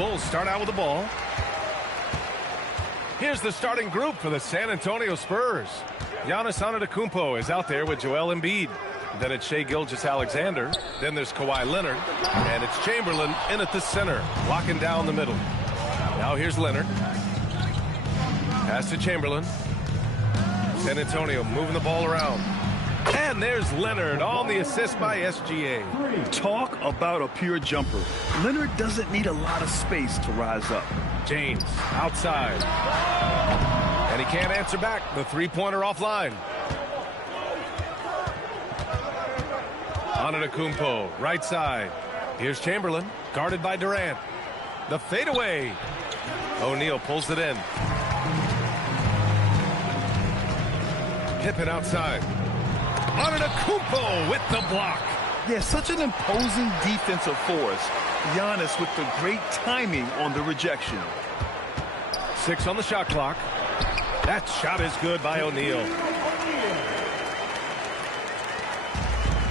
Bulls start out with the ball. Here's the starting group for the San Antonio Spurs. Giannis Antetokounmpo is out there with Joel Embiid. Then it's Shai Gilgeous-Alexander. Then there's Kawhi Leonard. And it's Chamberlain in at the center, locking down the middle. Now here's Leonard. Pass to Chamberlain. San Antonio moving the ball around. And there's Leonard on the assist by SGA. Talk about a pure jumper. Leonard doesn't need a lot of space to rise up. James outside. And he can't answer back. The three-pointer offline. Antetokounmpo, right side. Here's Chamberlain, guarded by Durant. The fadeaway. O'Neal pulls it in. Pippen outside. Antetokounmpo with the block. Yeah, such an imposing defensive force. Giannis with the great timing on the rejection. 6 on the shot clock. That shot is good by O'Neal.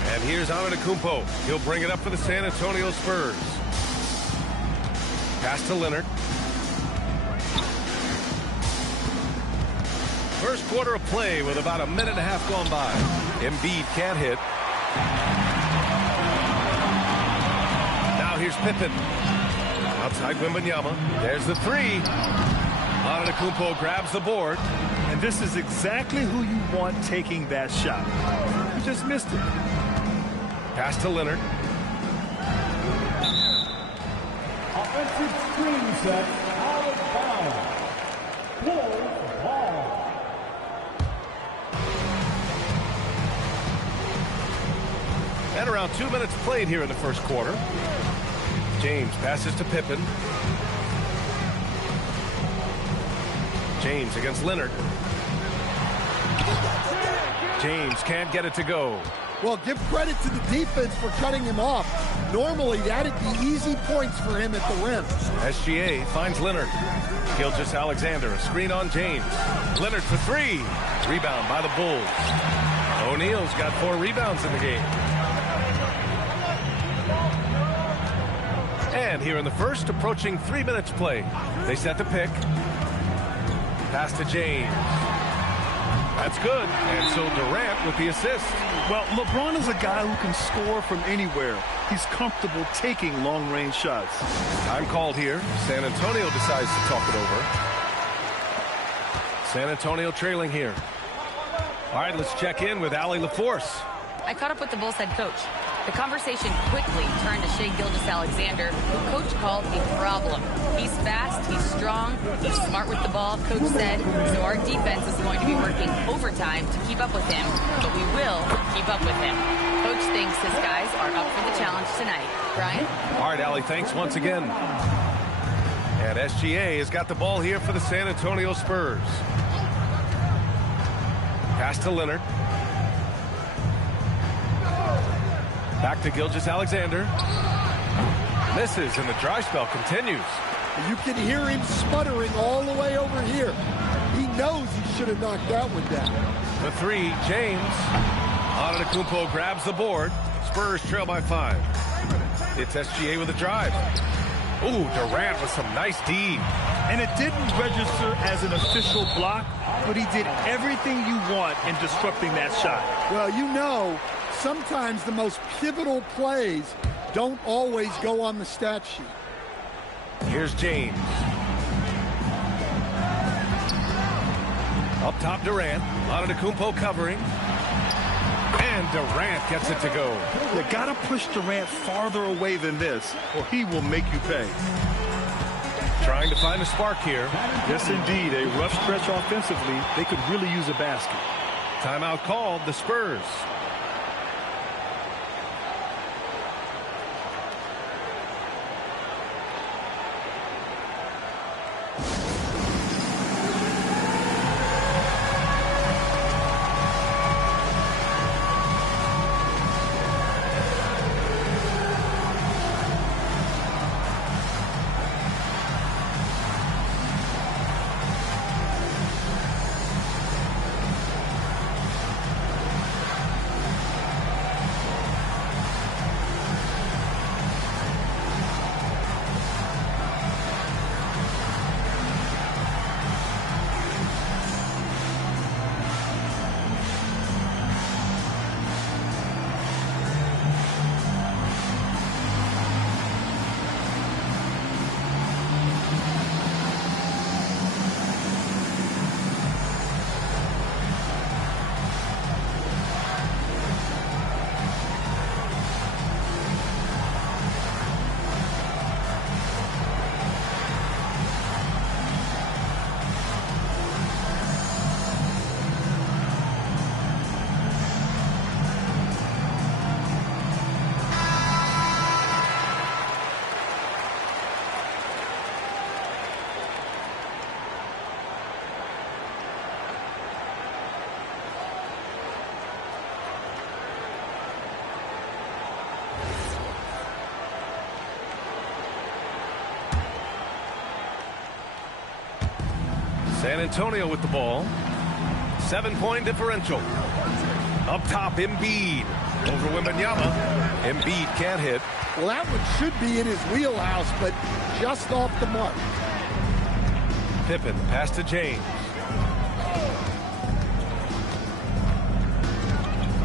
And here's Antetokounmpo. He'll bring it up for the San Antonio Spurs. Pass to Leonard. First quarter of play with about a minute and a half gone by. Embiid can't hit. Now here's Pippen. Outside Wembanyama. There's the three. Antetokounmpo grabs the board. And this is exactly who you want taking that shot. He just missed it. Pass to Leonard. Offensive screen set, out of bounds. Bulls ball. And around 2 minutes played here in the first quarter. James passes to Pippen. James against Leonard. James can't get it to go. Well, give credit to the defense for cutting him off. Normally, that'd be easy points for him at the rim. SGA finds Leonard. Gilgeous-Alexander, a screen on James. Leonard for three. Rebound by the Bulls. O'Neal's got 4 rebounds in the game. And here in the first, approaching 3 minutes play. They set the pick. Pass to James. That's good. And so Durant with the assist. Well, LeBron is a guy who can score from anywhere. He's comfortable taking long-range shots. Time called here. San Antonio decides to talk it over. San Antonio trailing here. All right, let's check in with Allie LaForce. I caught up with the Bulls head coach. The conversation quickly turned to Shai Gilgeous-Alexander, who coach called a problem. He's fast, he's strong, he's smart with the ball, coach said, so our defense is going to be working overtime to keep up with him, but we will keep up with him. Coach thinks his guys are up for the challenge tonight. Brian? All right, Allie, thanks once again. And SGA has got the ball here for the San Antonio Spurs. Pass to Leonard. Back to Gilgeous-Alexander. Misses, and the dry spell continues. You can hear him sputtering all the way over here. He knows he should have knocked that one down. The three, James. Antetokounmpo grabs the board. Spurs trail by 5. It's SGA with a drive. Ooh, Durant with some nice D. And it didn't register as an official block, but he did everything you want in disrupting that shot. Well, you know, sometimes the most pivotal plays don't always go on the stat sheet. Here's James. Up top, Durant. Antetokounmpo covering. And Durant gets it to go. You gotta push Durant farther away than this, or he will make you pay. Trying to find a spark here. Yes, indeed. A rough stretch offensively. They could really use a basket. Timeout called, the Spurs. San Antonio with the ball. 7-point differential. Up top, Embiid. Over Wembanyama. Embiid can't hit. Well, that one should be in his wheelhouse, but just off the mark. Pippen, pass to James.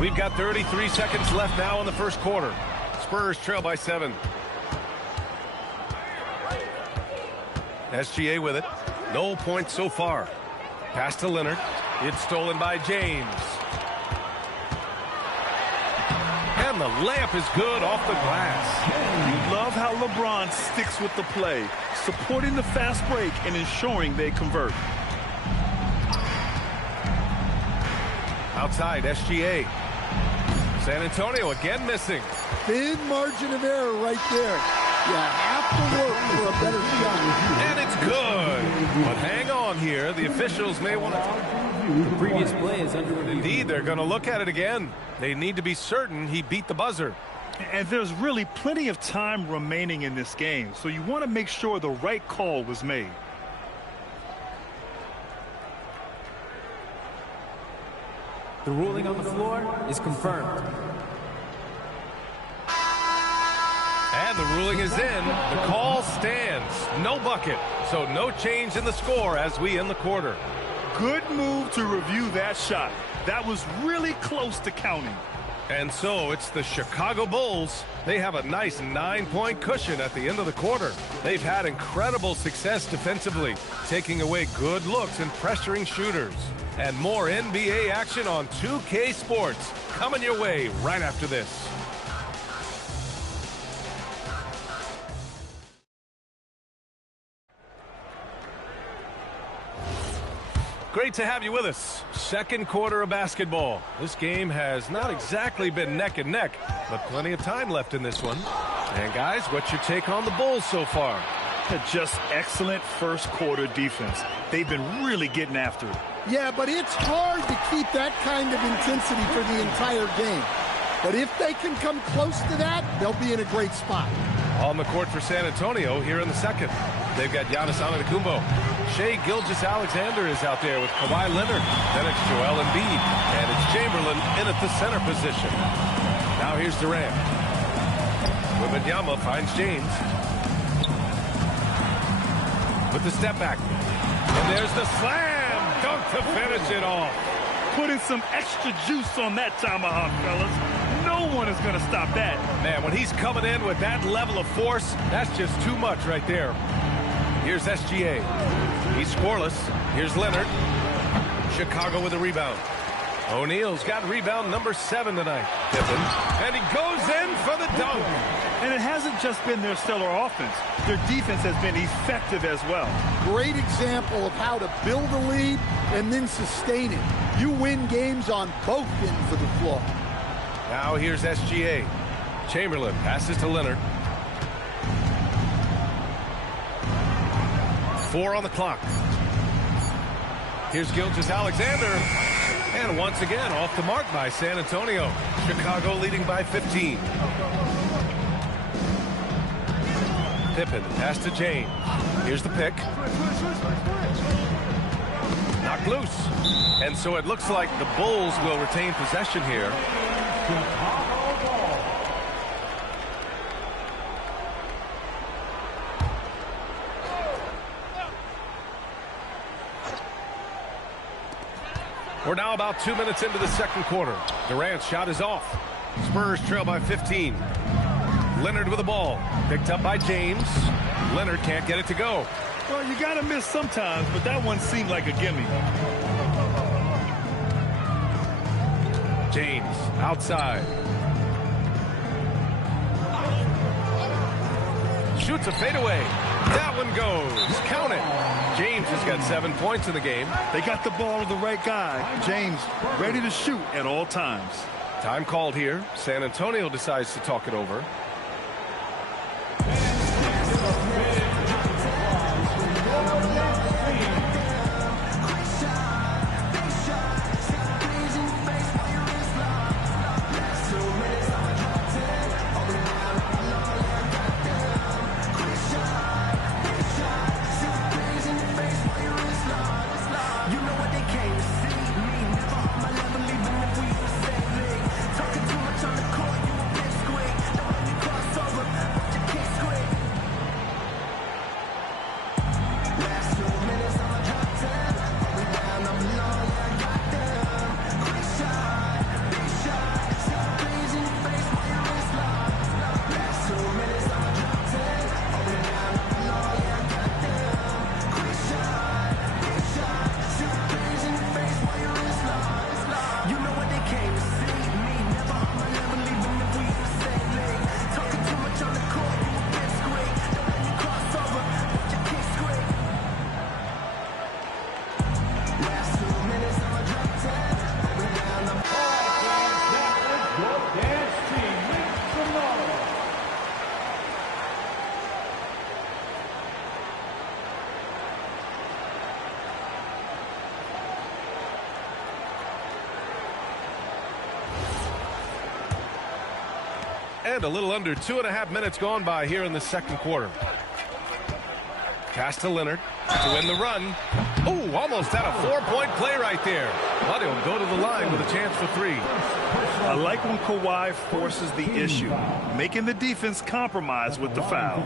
We've got 33 seconds left now in the first quarter. Spurs trail by 7. SGA with it. No points so far. Pass to Leonard. It's stolen by James. And the layup is good off the glass. You love how LeBron sticks with the play, supporting the fast break and ensuring they convert. Outside, SGA. San Antonio again missing. Thin margin of error right there. You have to work for a better shot. And it's good. But hang on here. The officials may want to... The previous play is under review. Indeed, they're going to look at it again. They need to be certain he beat the buzzer. And there's really plenty of time remaining in this game, so you want to make sure the right call was made. The ruling on the floor is confirmed. And the ruling is in. The call stands. No bucket. So no change in the score as we end the quarter. Good move to review that shot. That was really close to counting. And so it's the Chicago Bulls. They have a nice 9-point cushion at the end of the quarter. They've had incredible success defensively, taking away good looks and pressuring shooters. And more NBA action on 2K Sports coming your way right after this. Great to have you with us. Second quarter of basketball. This game has not exactly been neck and neck, but plenty of time left in this one. And guys, what's your take on the Bulls so far? Just excellent first quarter defense. They've been really getting after it. Yeah, but it's hard to keep that kind of intensity for the entire game. But if they can come close to that, they'll be in a great spot. On the court for San Antonio here in the second. They've got Giannis Antetokounmpo. Shai Gilgeous-Alexander is out there with Kawhi Leonard. Then it's Joel Embiid. And it's Chamberlain in at the center position. Now here's Durant. Wembanyama finds James. With the step back. And there's the slam dunk to finish it off. Putting some extra juice on that tomahawk, fellas. No one is going to stop that. Man, when he's coming in with that level of force, that's just too much right there. Here's SGA. He's scoreless. Here's Leonard. Chicago with a rebound. O'Neal's got rebound number 7 tonight. Pippen. And he goes in for the dunk. And it hasn't just been their stellar offense. Their defense has been effective as well. Great example of how to build a lead and then sustain it. You win games on both ends of the floor. Now here's SGA. Chamberlain passes to Leonard. 4 on the clock. Here's Gilgeous-Alexander. And once again, off the mark by San Antonio. Chicago leading by 15. Pippen, pass to James. Here's the pick. Knocked loose. And so it looks like the Bulls will retain possession here. We're now about 2 minutes into the second quarter. Durant's shot is off. Spurs trail by 15. Leonard with the ball. Picked up by James. Leonard can't get it to go. Well, you got to miss sometimes, but that one seemed like a gimme. James outside. Shoots a fadeaway. That one goes. Count it. James has got 7 points in the game. They got the ball to the right guy. James ready to shoot at all times. Time called here. San Antonio decides to talk it over. And a little under 2.5 minutes gone by here in the second quarter. Pass to Leonard to win the run. Oh, almost had a 4-point play right there. But he'll go to the line with a chance for 3. I like when Kawhi forces the issue, making the defense compromise with the foul.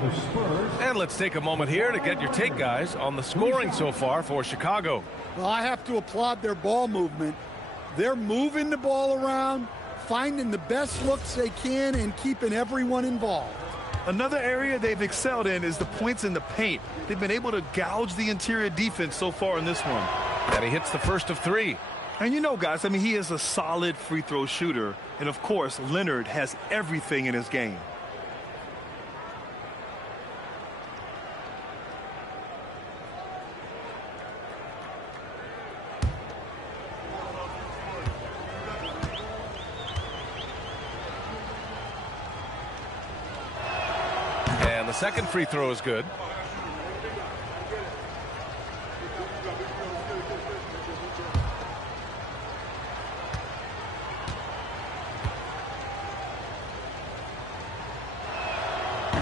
And let's take a moment here to get your take, guys, on the scoring so far for Chicago. Well, I have to applaud their ball movement. They're moving the ball around, finding the best looks they can, and keeping everyone involved. Another area they've excelled in is the points in the paint. They've been able to gouge the interior defense so far in this one. And he hits the first of 3. And you know, guys, I mean, he is a solid free throw shooter. And, of course, Leonard has everything in his game. And the second free throw is good.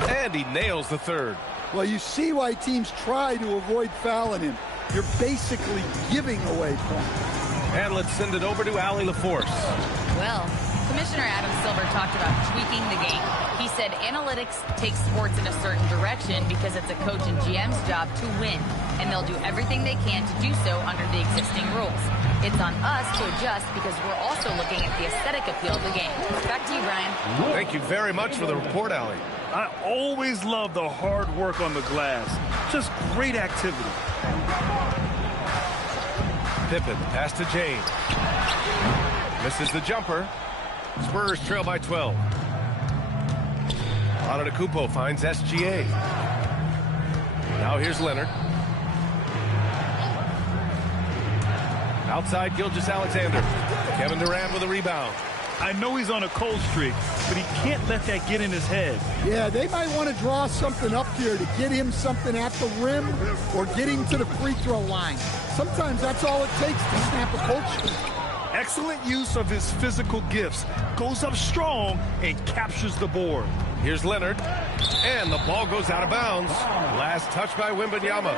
And he nails the third. Well, you see why teams try to avoid fouling him. You're basically giving away points. And let's send it over to Allie LaForce. Well, Commissioner Adam Silver talked about tweaking the game. He said analytics takes sports in a certain direction because it's a coach and GM's job to win, and they'll do everything they can to do so under the existing rules. It's on us to adjust because we're also looking at the aesthetic appeal of the game. Back to you, Brian. Thank you very much for the report, Allie. I always love the hard work on the glass. Just great activity. Pippen, pass to James. Misses the jumper. Spurs trail by 12. Antetokounmpo finds SGA. Now here's Leonard. Outside Gilgeous-Alexander. Kevin Durant with a rebound. I know he's on a cold streak, but he can't let that get in his head. Yeah, they might want to draw something up here to get him something at the rim or get him to the free throw line. Sometimes that's all it takes to snap a cold streak. Excellent use of his physical gifts. Goes up strong and captures the board. Here's Leonard. And the ball goes out of bounds. Last touch by Wembanyama.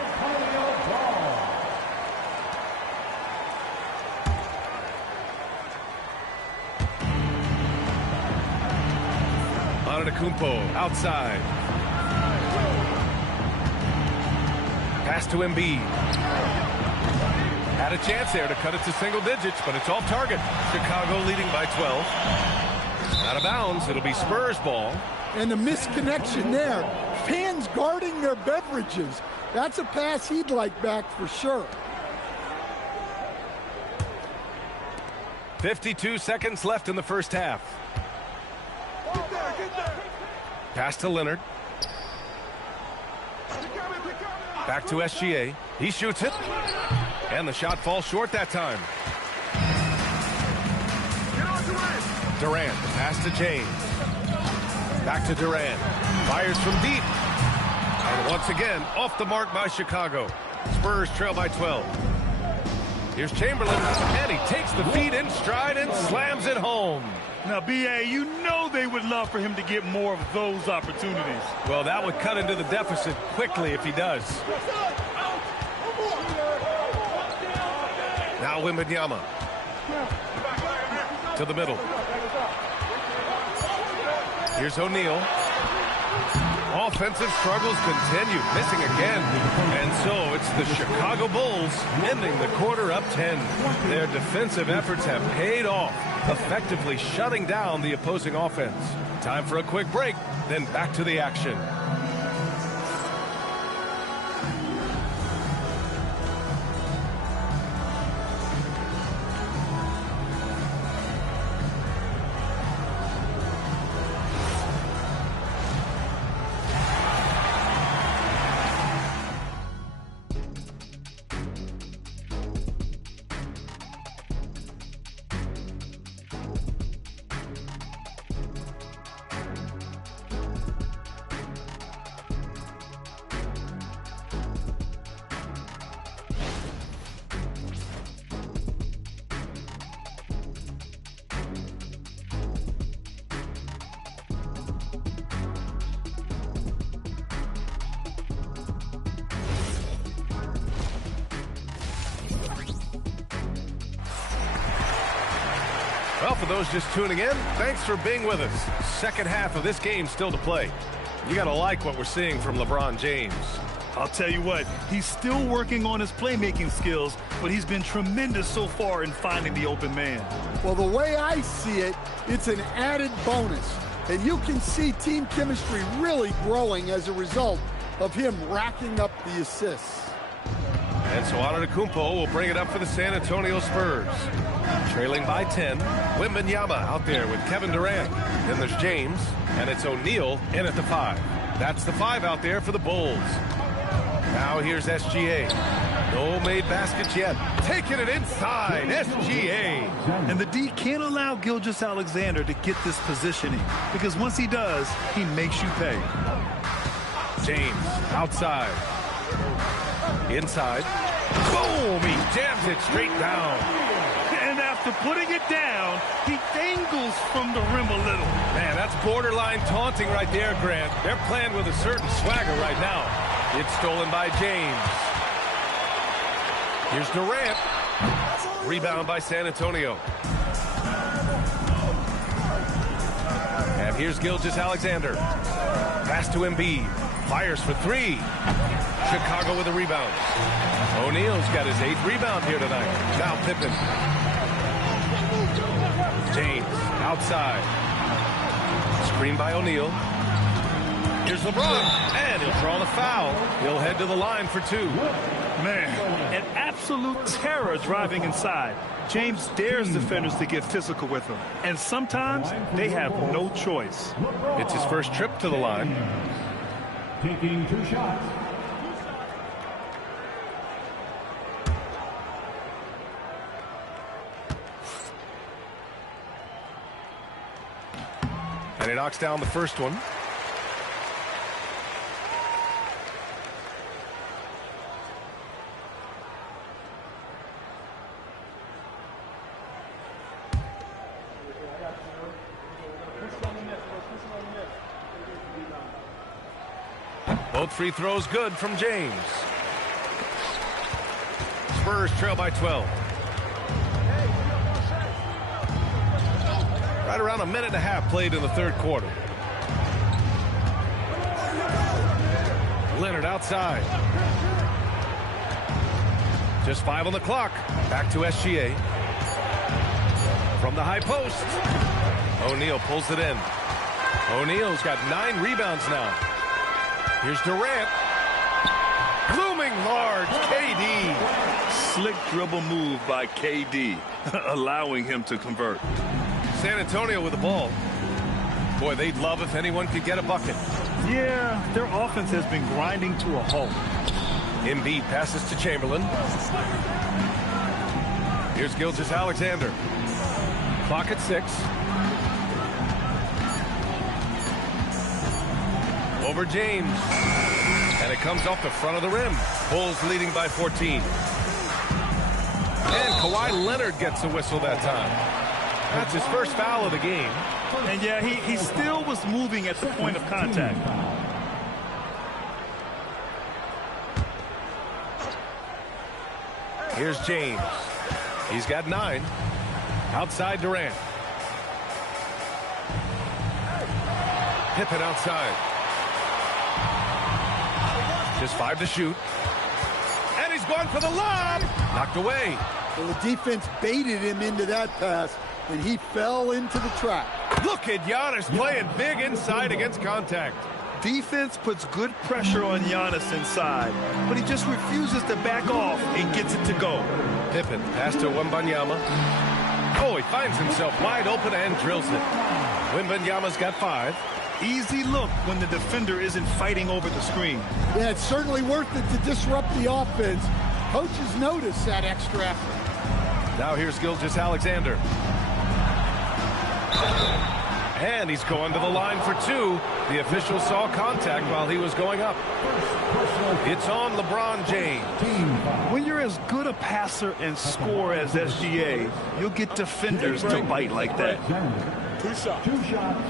Antetokounmpo outside. Pass to Embiid. Had a chance there to cut it to single digits, but it's off target. Chicago leading by 12. Out of bounds. It'll be Spurs ball. And the misconnection there. Fans guarding their beverages. That's a pass he'd like back for sure. 52 seconds left in the first half. Pass to Leonard. Back to SGA. He shoots it. And the shot falls short that time. Durant, pass to James. Back to Durant. Fires from deep. And once again, off the mark by Chicago. Spurs trail by 12. Here's Chamberlain, and he takes the feed in stride and slams it home. Now, B.A., you know they would love for him to get more of those opportunities. Well, that would cut into the deficit quickly if he does. Now Wembanyama. To the middle. Here's O'Neal. Offensive struggles continue, missing again. And so it's the Chicago Bulls ending the quarter up 10. Their defensive efforts have paid off, effectively shutting down the opposing offense. Time for a quick break, then back to the action. Well, for those just tuning in, thanks for being with us. Second half of this game still to play. You got to like what we're seeing from LeBron James. I'll tell you what, he's still working on his playmaking skills, but he's been tremendous so far in finding the open man. Well, the way I see it, it's an added bonus. And you can see team chemistry really growing as a result of him racking up the assists. And so Antetokounmpo will bring it up for the San Antonio Spurs. Trailing by 10, Wembanyama out there with Kevin Durant. Then there's James, and it's O'Neal in at the 5. That's the 5 out there for the Bulls. Now here's SGA. No made baskets yet. Taking it inside, SGA. And the D can't allow Gilgeous-Alexander to get this positioning, because once he does, he makes you pay. James outside. Inside. Boom! He jams it straight down. And after putting it down, he dangles from the rim a little. Man, that's borderline taunting right there, Grant. They're playing with a certain swagger right now. It's stolen by James. Here's Durant. Rebound by San Antonio. And here's Gilgeous-Alexander. Pass to Embiid. Fires for 3. Chicago with a rebound. O'Neal's got his 8th rebound here tonight. Now Pippen. James outside. Screen by O'Neal. Here's LeBron, and he'll draw the foul. He'll head to the line for 2. Man, an absolute terror driving inside. James dares defenders to get physical with him, and sometimes they have no choice. It's his first trip to the line. Taking 2 shots. And he knocks down the first one. Both free throws good from James. Spurs trail by 12. Right around a minute and a half played in the third quarter. Leonard outside. Just 5 on the clock. Back to SGA. From the high post. O'Neal pulls it in. O'Neal's got 9 rebounds now. Here's Durant. Looming large, KD. Slick dribble move by KD, allowing him to convert. San Antonio with the ball. Boy, they'd love if anyone could get a bucket. Yeah, their offense has been grinding to a halt. Embiid passes to Chamberlain. Here's Gilgeous-Alexander. Clock at 6. Over James. And it comes off the front of the rim. Bulls leading by 14. And Kawhi Leonard gets a whistle that time. That's his first foul of the game. And yeah, he still was moving at the point of contact. Here's James. He's got 9. Outside Durant. Pippen outside. Just 5 to shoot. And he's going for the lob. Knocked away. Well, the defense baited him into that pass, and he fell into the trap. Look at Giannis playing big inside against contact. Defense puts good pressure on Giannis inside, but he just refuses to back off and gets it to go. Pippen pass to Wembanyama. Oh, he finds himself wide open and drills it. Wembanyama's got 5. Easy look when the defender isn't fighting over the screen. Yeah, it's certainly worth it to disrupt the offense. Coaches notice that extra effort. Now here's Gilgeous-Alexander. And he's going to the line for 2. The official saw contact while he was going up. It's on LeBron James. When you're as good a passer and scorer as SGA, you'll get defenders to bite like that. 2 shots. 2 shots.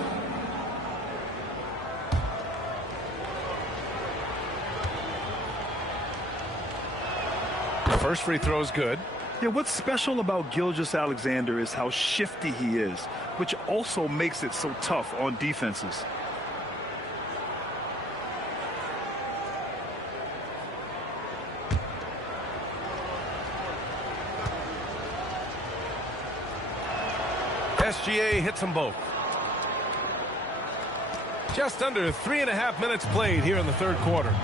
The first free throw is good. Yeah, what's special about Gilgeous-Alexander is how shifty he is, which also makes it so tough on defenses. SGA hits them both. Just under 3.5 minutes played here in the third quarter.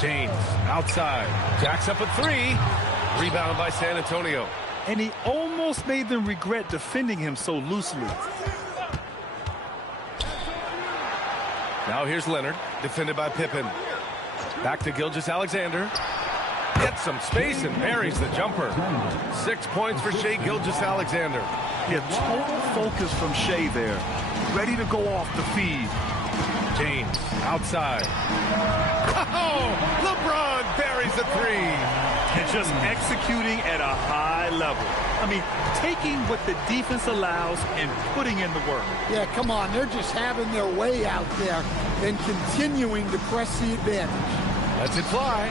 James outside. Jacks up a three. Rebound by San Antonio. And he almost made them regret defending him so loosely. Now here's Leonard, defended by Pippen. Back to Gilgeous-Alexander. Gets some space and buries the jumper. 6 points for Shai Gilgeous-Alexander. Yeah, total focus from Shai there. Ready to go off the feed. James outside. Oh, LeBron buries a three. And just executing at a high level. I mean, taking what the defense allows and putting in the work. Yeah, come on. They're just having their way out there and continuing to press the advantage. Lets it fly.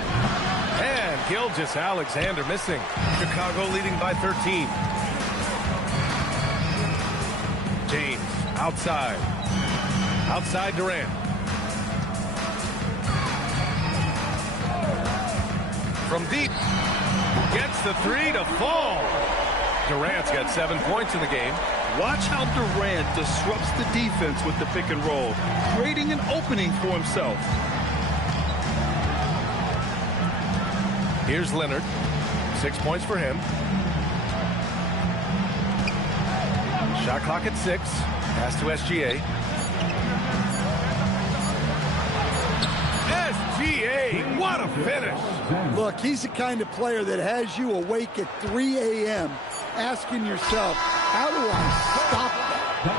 And Gilgeous-Alexander missing. Chicago leading by 13. James outside. Outside Durant. From deep. Gets the three to fall. Durant's got 7 points in the game. Watch how Durant disrupts the defense with the pick and roll, creating an opening for himself. Here's Leonard. 6 points for him. Shot clock at 6. Pass to SGA. SGA, what a finish. Look, he's the kind of player that has you awake at 3 a.m. asking yourself, how do I stop that?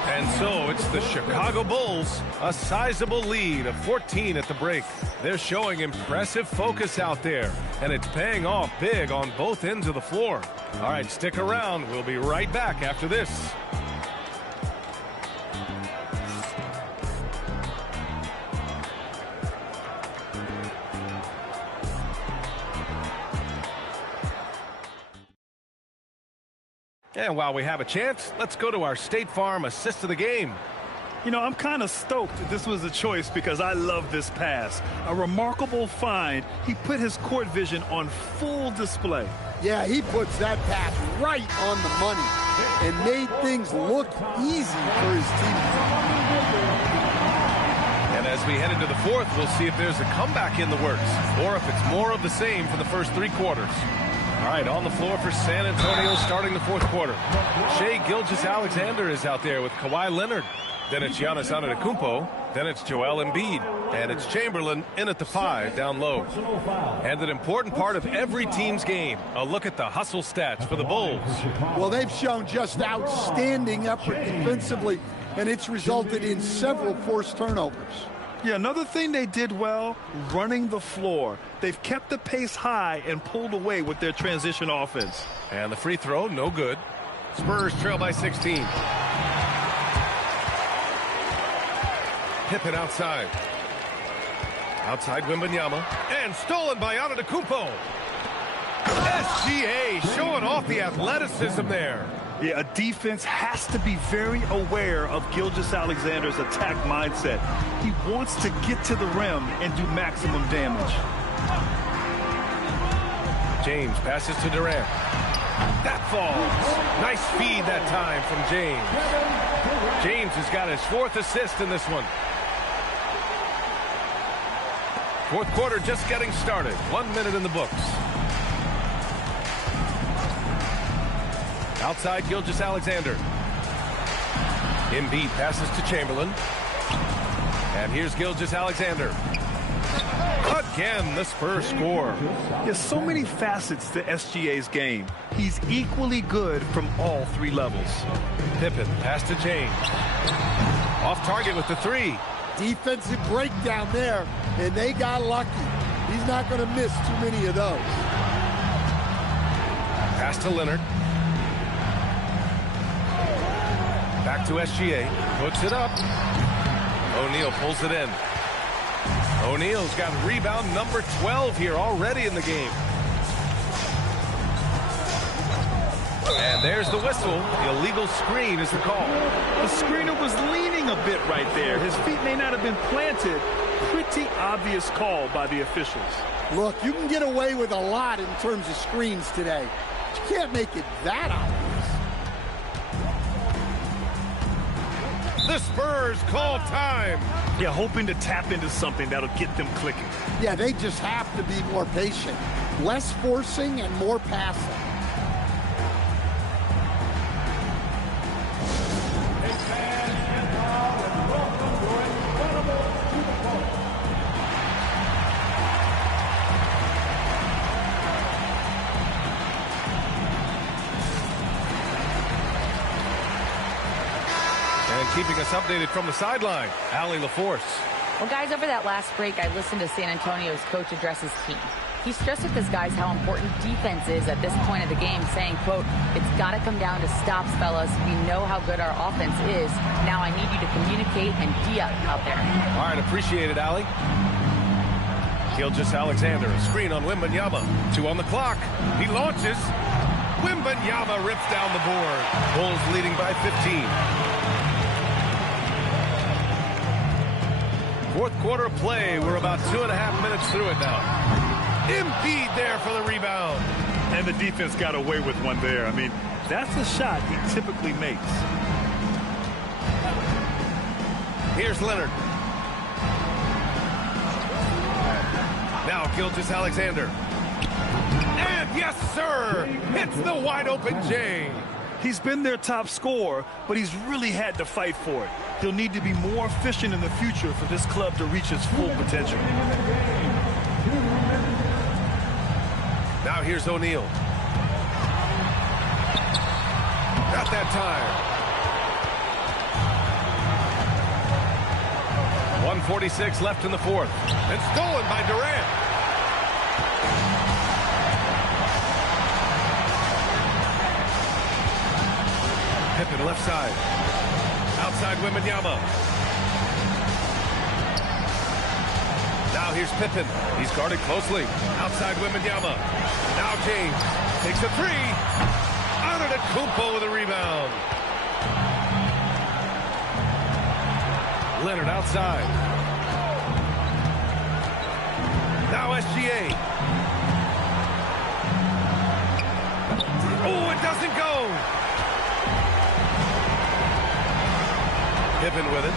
And so it's the Chicago Bulls, a sizable lead of 14 at the break. They're showing impressive focus out there, and it's paying off big on both ends of the floor. All right, stick around. We'll be right back after this. And while we have a chance, let's go to our State Farm assist of the game. You know, I'm kind of stoked this was a choice because I love this pass. A remarkable find. He put his court vision on full display. Yeah, he puts that pass right on the money and made things look easy for his team. And as we head into the fourth, we'll see if there's a comeback in the works or if it's more of the same for the first 3 quarters. All right, on the floor for San Antonio starting the fourth quarter. Shai Gilgeous-Alexander is out there with Kawhi Leonard. Then it's Giannis Antetokounmpo. Then it's Joel Embiid. And it's Chamberlain in at the 5 down low. And an important part of every team's game, a look at the hustle stats for the Bulls. Well, they've shown just outstanding effort defensively, and it's resulted in several forced turnovers. Yeah, another thing they did well, running the floor. They've kept the pace high and pulled away with their transition offense. And the free throw, no good. Spurs trail by 16. Pippen outside. Outside Wembanyama. And stolen by Antetokounmpo. SGA showing off the athleticism there. Yeah, a defense has to be very aware of Gilgeous-Alexander's attack mindset. He wants to get to the rim and do maximum damage. James passes to Durant. That falls. Nice feed that time from James. James has got his 4th assist in this one. Fourth quarter just getting started. 1 minute in the books. Outside Gilgeous-Alexander. Embiid passes to Chamberlain. And here's Gilgeous-Alexander. Again, the Spurs score. There's so many facets to SGA's game. He's equally good from all 3 levels. Pippen pass to James. Off target with the 3. Defensive breakdown there, and they got lucky. He's not going to miss too many of those. Pass to Leonard. Back to SGA. Puts it up. O'Neal pulls it in. O'Neal's got rebound number 12 here already in the game. And there's the whistle. The illegal screen is the call. The screener was leaning a bit right there. His feet may not have been planted. Pretty obvious call by the officials. Look, you can get away with a lot in terms of screens today. But you can't make it that obvious. The Spurs call time. Yeah, hoping to tap into something that'll get them clicking. Yeah, they just have to be more patient. Less forcing and more passing. Keeping us updated from the sideline, Allie LaForce. Well, guys, over that last break, I listened to San Antonio's coach address his team. He stressed with his guys how important defense is at this point of the game, saying, quote, "It's got to come down to stops, fellas. We know how good our offense is. Now I need you to communicate and D-up out there." All right, appreciate it, Allie. Gilgeous-Alexander, a screen on Wembanyama. 2 on the clock. He launches. Wembanyama rips down the board. Bulls leading by 15. Fourth quarter of play. We're about 2.5 minutes through it now. Embiid there for the rebound. And the defense got away with one there. I mean, that's a shot he typically makes. Here's Leonard. Now Gilgeous-Alexander. And yes, sir! Hits the wide open J. He's been their top scorer, but he's really had to fight for it. He'll need to be more efficient in the future for this club to reach its full potential. Now here's O'Neal. Not that time. 1:46 left in the fourth. And stolen by Durant. Pippen left side. Outside Wembanyama. Now here's Pippen. He's guarded closely. Outside Wembanyama. Now James takes a three. Antetokounmpo with a rebound. Leonard outside. Now SGA. Oh, it doesn't go. Pippen with it.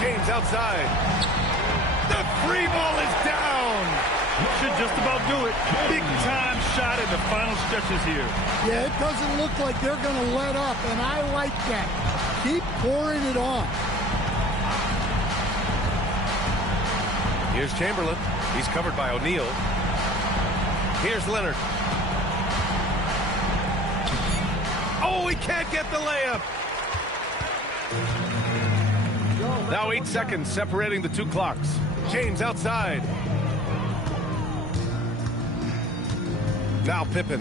James outside. The free ball is down. Should just about do it. Big time shot in the final stretches here. Yeah, it doesn't look like they're going to let up, and I like that. Keep pouring it on. Here's Chamberlain. He's covered by O'Neal. Here's Leonard. Oh, he can't get the layup. Now 8 seconds separating the two clocks. James outside. Now Pippen.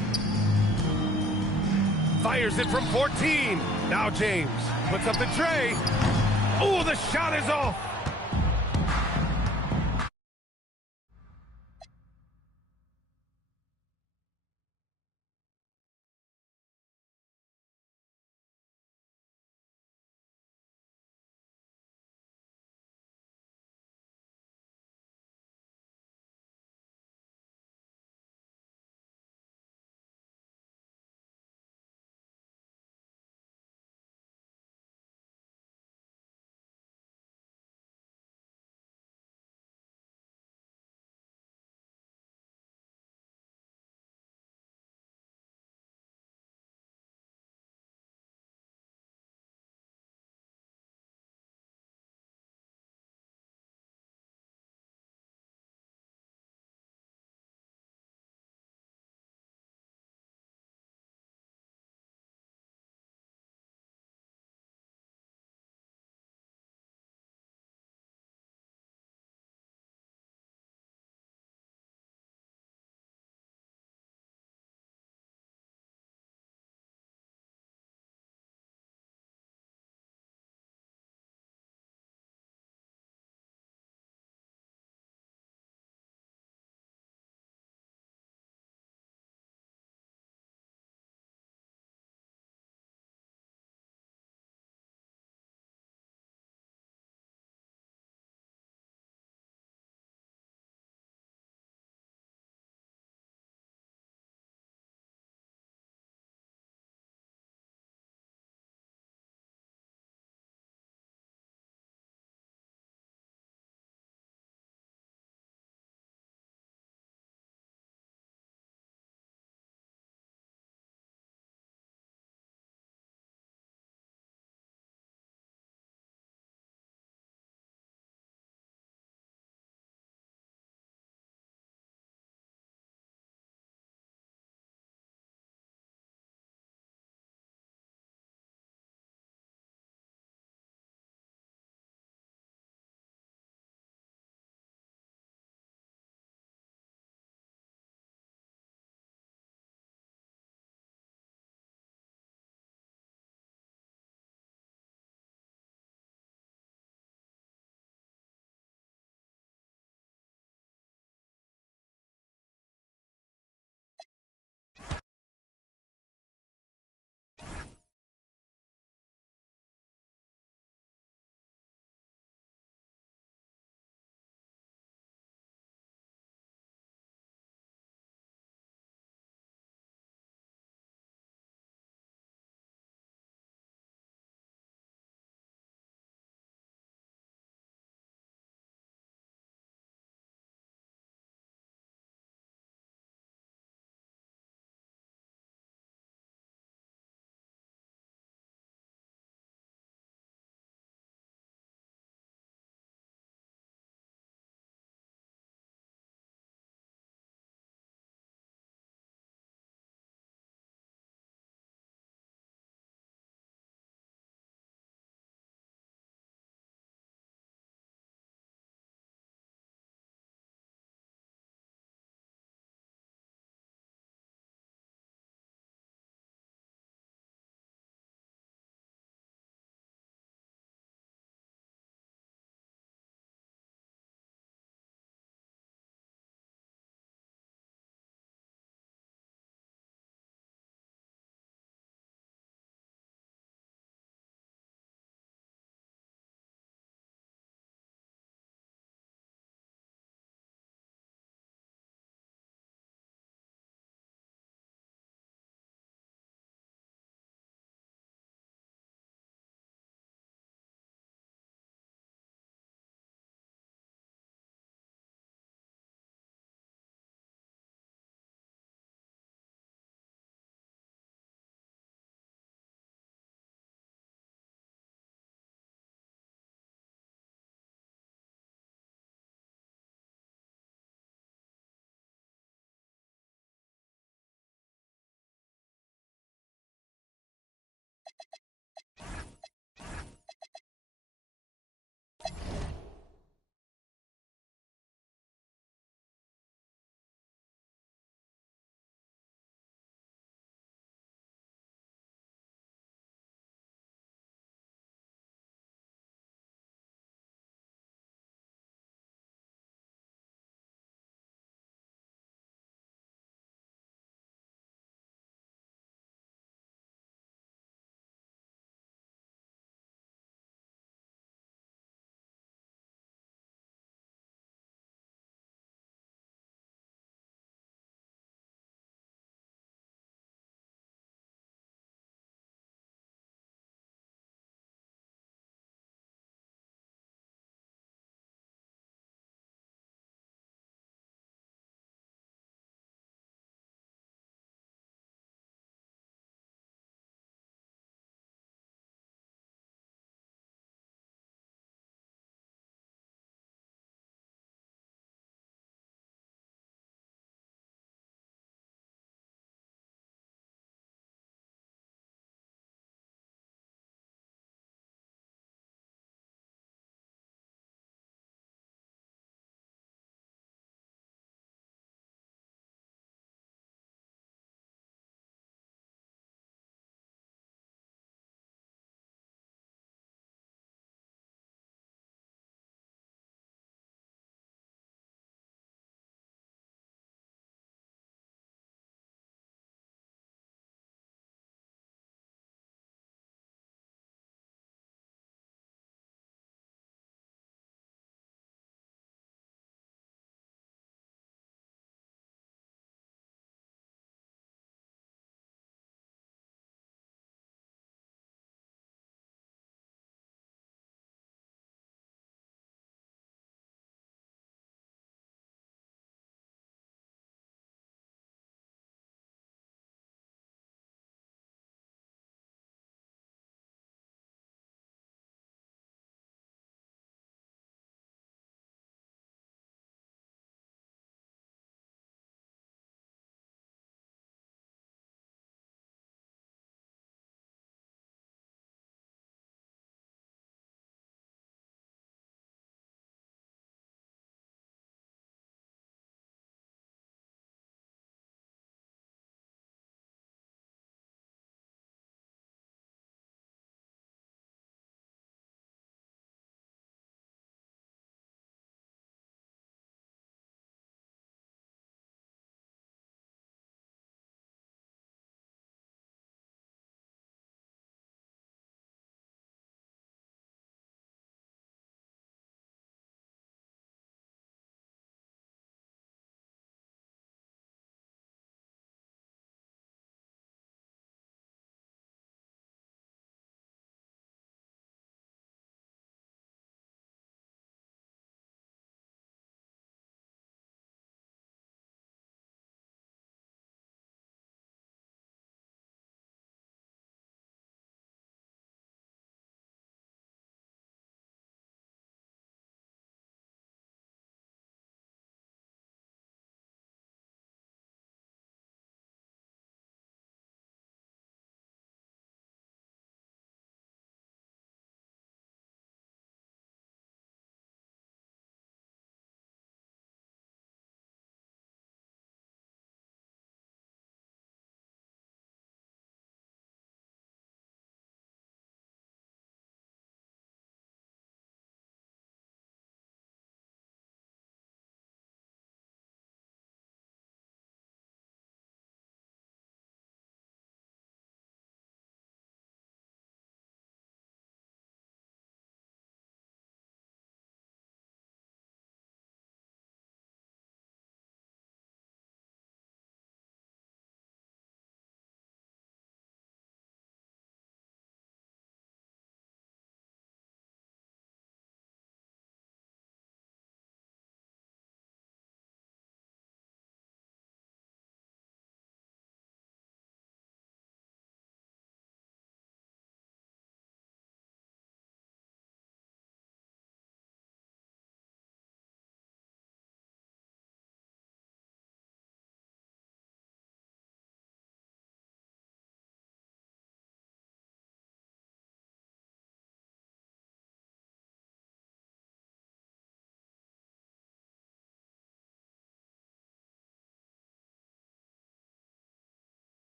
Fires it from 14. Now James puts up the tray. Oh, the shot is off.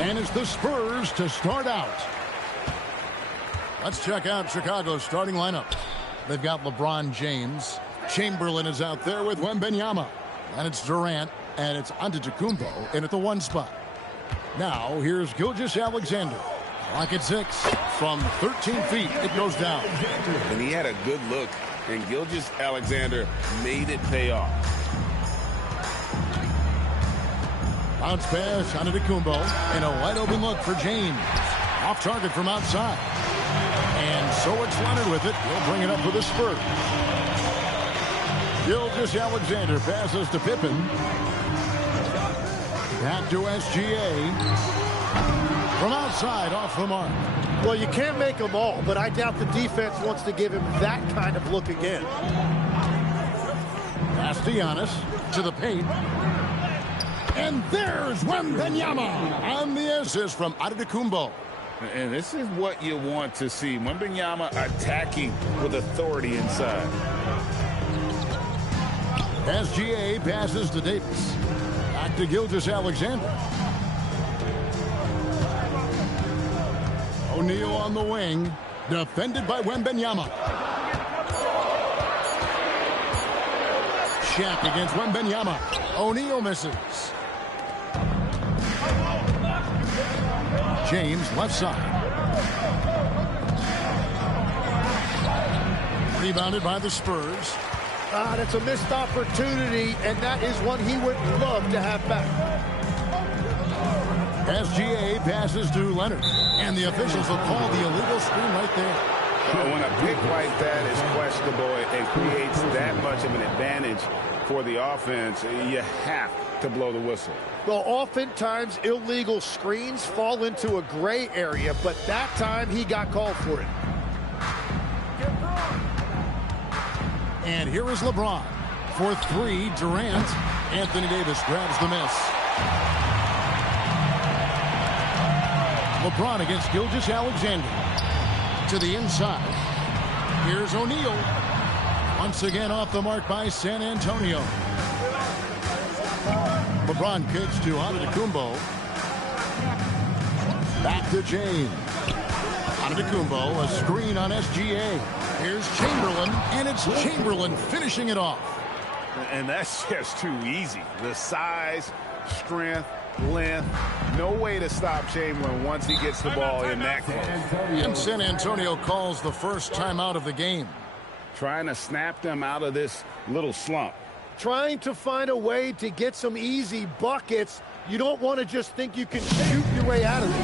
And it's the Spurs to start out. Let's check out Chicago's starting lineup. They've got LeBron James. Chamberlain is out there with Wembanyama. And it's Durant. And it's Antetokounmpo in at the 1 spot. Now, here's Gilgeous-Alexander. Clock at 6. From 13 feet, it goes down. And he had a good look. And Gilgeous-Alexander made it pay off. Bounce pass, Antetokounmpo. And a wide open look for James. Off target from outside. And so it's Leonard with it. He'll bring it up for the Spurs. Gilgeous-Alexander passes to Pippen. Back to SGA. From outside, off the mark. Well, you can't make them all, but I doubt the defense wants to give him that kind of look again. Pass to Giannis. To the paint. And there's Wembanyama on the assist from Antetokounmpo. And this is what you want to see. Wembanyama attacking with authority inside. SGA passes to Davis. Back to Gilgeous-Alexander. O'Neal on the wing. Defended by Wembanyama. Shaq against Wembanyama. O'Neal misses. James left side. Rebounded by the Spurs. That's a missed opportunity, and that is one he would love to have back. SGA passes to Leonard, and the officials will call the illegal screen right there. When a pick like that is questionable and creates that much of an advantage for the offense, you have to blow the whistle. Well, oftentimes illegal screens fall into a gray area, but that time he got called for it. And here is LeBron. For 3, Durant. Anthony Davis grabs the miss. LeBron against Gilgeous-Alexander. To the inside. Here's O'Neal. Once again off the mark by San Antonio. LeBron kicks to Antetokounmpo. Back to James. Antetokounmpo, a screen on SGA. Here's Chamberlain, and it's Chamberlain finishing it off. And that's just too easy. The size, strength, length, no way to stop Chamberlain once he gets the ball in that close. And San Antonio calls the first timeout of the game. Trying to snap them out of this little slump. Trying to find a way to get some easy buckets. You don't want to just think you can shoot your way out of it.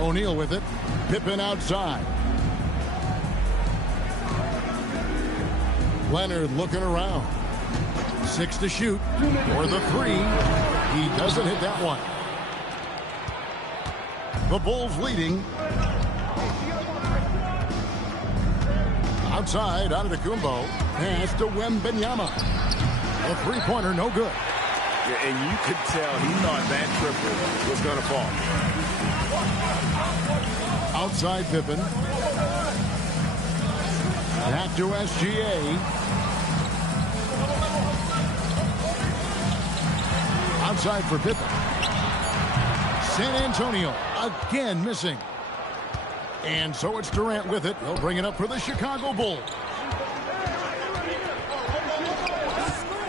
O'Neal with it. Pippen outside. Leonard looking around. 6 to shoot. For the 3. He doesn't hit that one. The Bulls leading. Outside, Antetokounmpo. Pass to Wembanyama. A 3-pointer, no good. Yeah, and you could tell he thought that triple was going to fall. Outside Pippen. Back to SGA. Outside for Pippen. San Antonio again missing. And so it's Durant with it. He'll bring it up for the Chicago Bulls.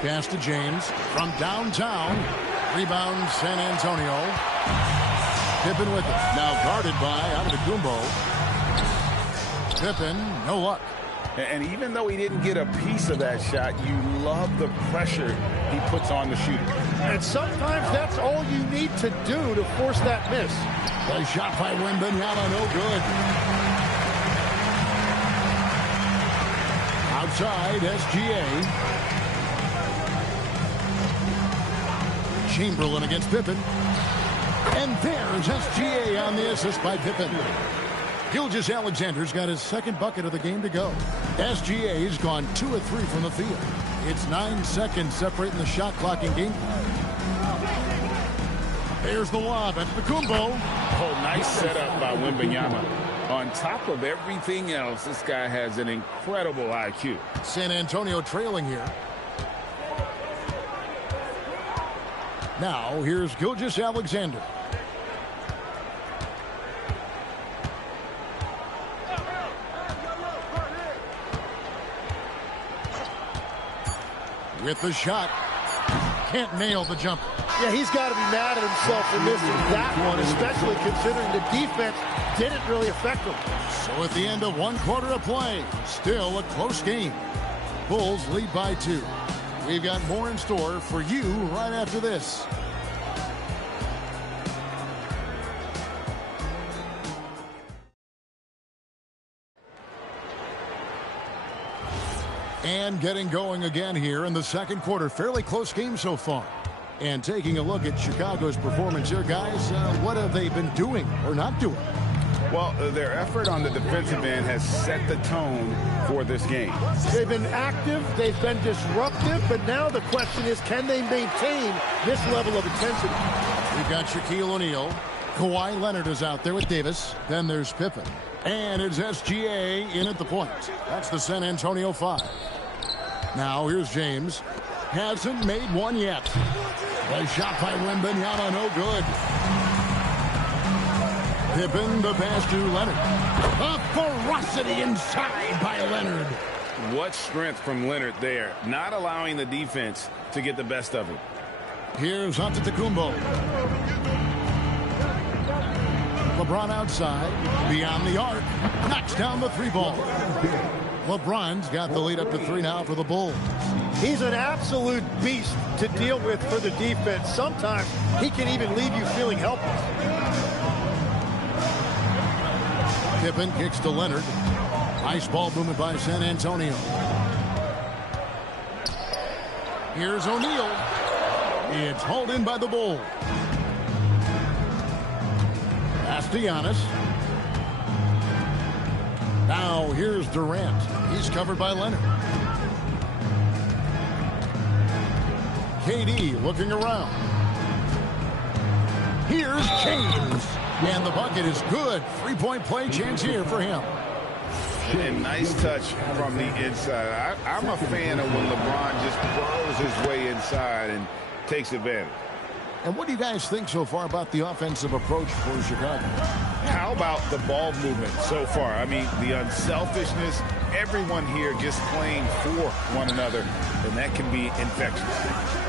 Pass to James from downtown. Rebound San Antonio. Pippen with it. Now guarded by Antetokounmpo. Pippen, no luck. And even though he didn't get a piece of that shot, you love the pressure he puts on the shooter. And sometimes that's all you need to do to force that miss. The shot by Wembanyama, no good. Outside, SGA. Chamberlain against Pippen. And there's SGA on the assist by Pippen. Gilgeous-Alexander's got his second bucket of the game to go. SGA's gone 2 of 3 from the field. It's 9 seconds separating the shot clock and game clock. There's the lob at Antetokounmpo. Oh, nice setup by Wembanyama. On top of everything else, this guy has an incredible IQ. San Antonio trailing here. Now, here's Gilgeous-Alexander. With the shot. Can't nail the jumper. Yeah, he's got to be mad at himself for missing that one, especially considering the defense didn't really affect him. So at the end of 1 quarter of play, still a close game. Bulls lead by 2. We've got more in store for you right after this. And getting going again here in the second quarter. Fairly close game so far. And taking a look at Chicago's performance here, guys, what have they been doing or not doing? Well, their effort on the defensive end has set the tone for this game. They've been active, they've been disruptive, but now the question is, can they maintain this level of intensity? We've got Shaquille O'Neal. Kawhi Leonard is out there with Davis. Then there's Pippen. And it's SGA in at the point. That's the San Antonio 5. Now here's James. Hasn't made one yet. The shot by Wembanyama, no good. Pippen, the pass to Leonard. A ferocity inside by Leonard. What strength from Leonard there, not allowing the defense to get the best of him. Here's Antetokounmpo. LeBron outside, beyond the arc, knocks down the 3-ball. LeBron's got the lead up to 3 now for the Bulls. He's an absolute beast to deal with for the defense. Sometimes he can even leave you feeling helpless. Pippen kicks to Leonard. Nice ball movement by San Antonio. Here's O'Neal. It's hauled in by the Bulls. Pass to Giannis. Now here's Durant. He's covered by Leonard. KD looking around. Here's James. And the bucket is good. 3-point play chance here for him. And nice touch from the inside. I'm a fan of when LeBron just burrows his way inside and takes advantage. And what do you guys think so far about the offensive approach for Chicago? How about the ball movement so far? I mean, the unselfishness, everyone here just playing for one another, and that can be infectious.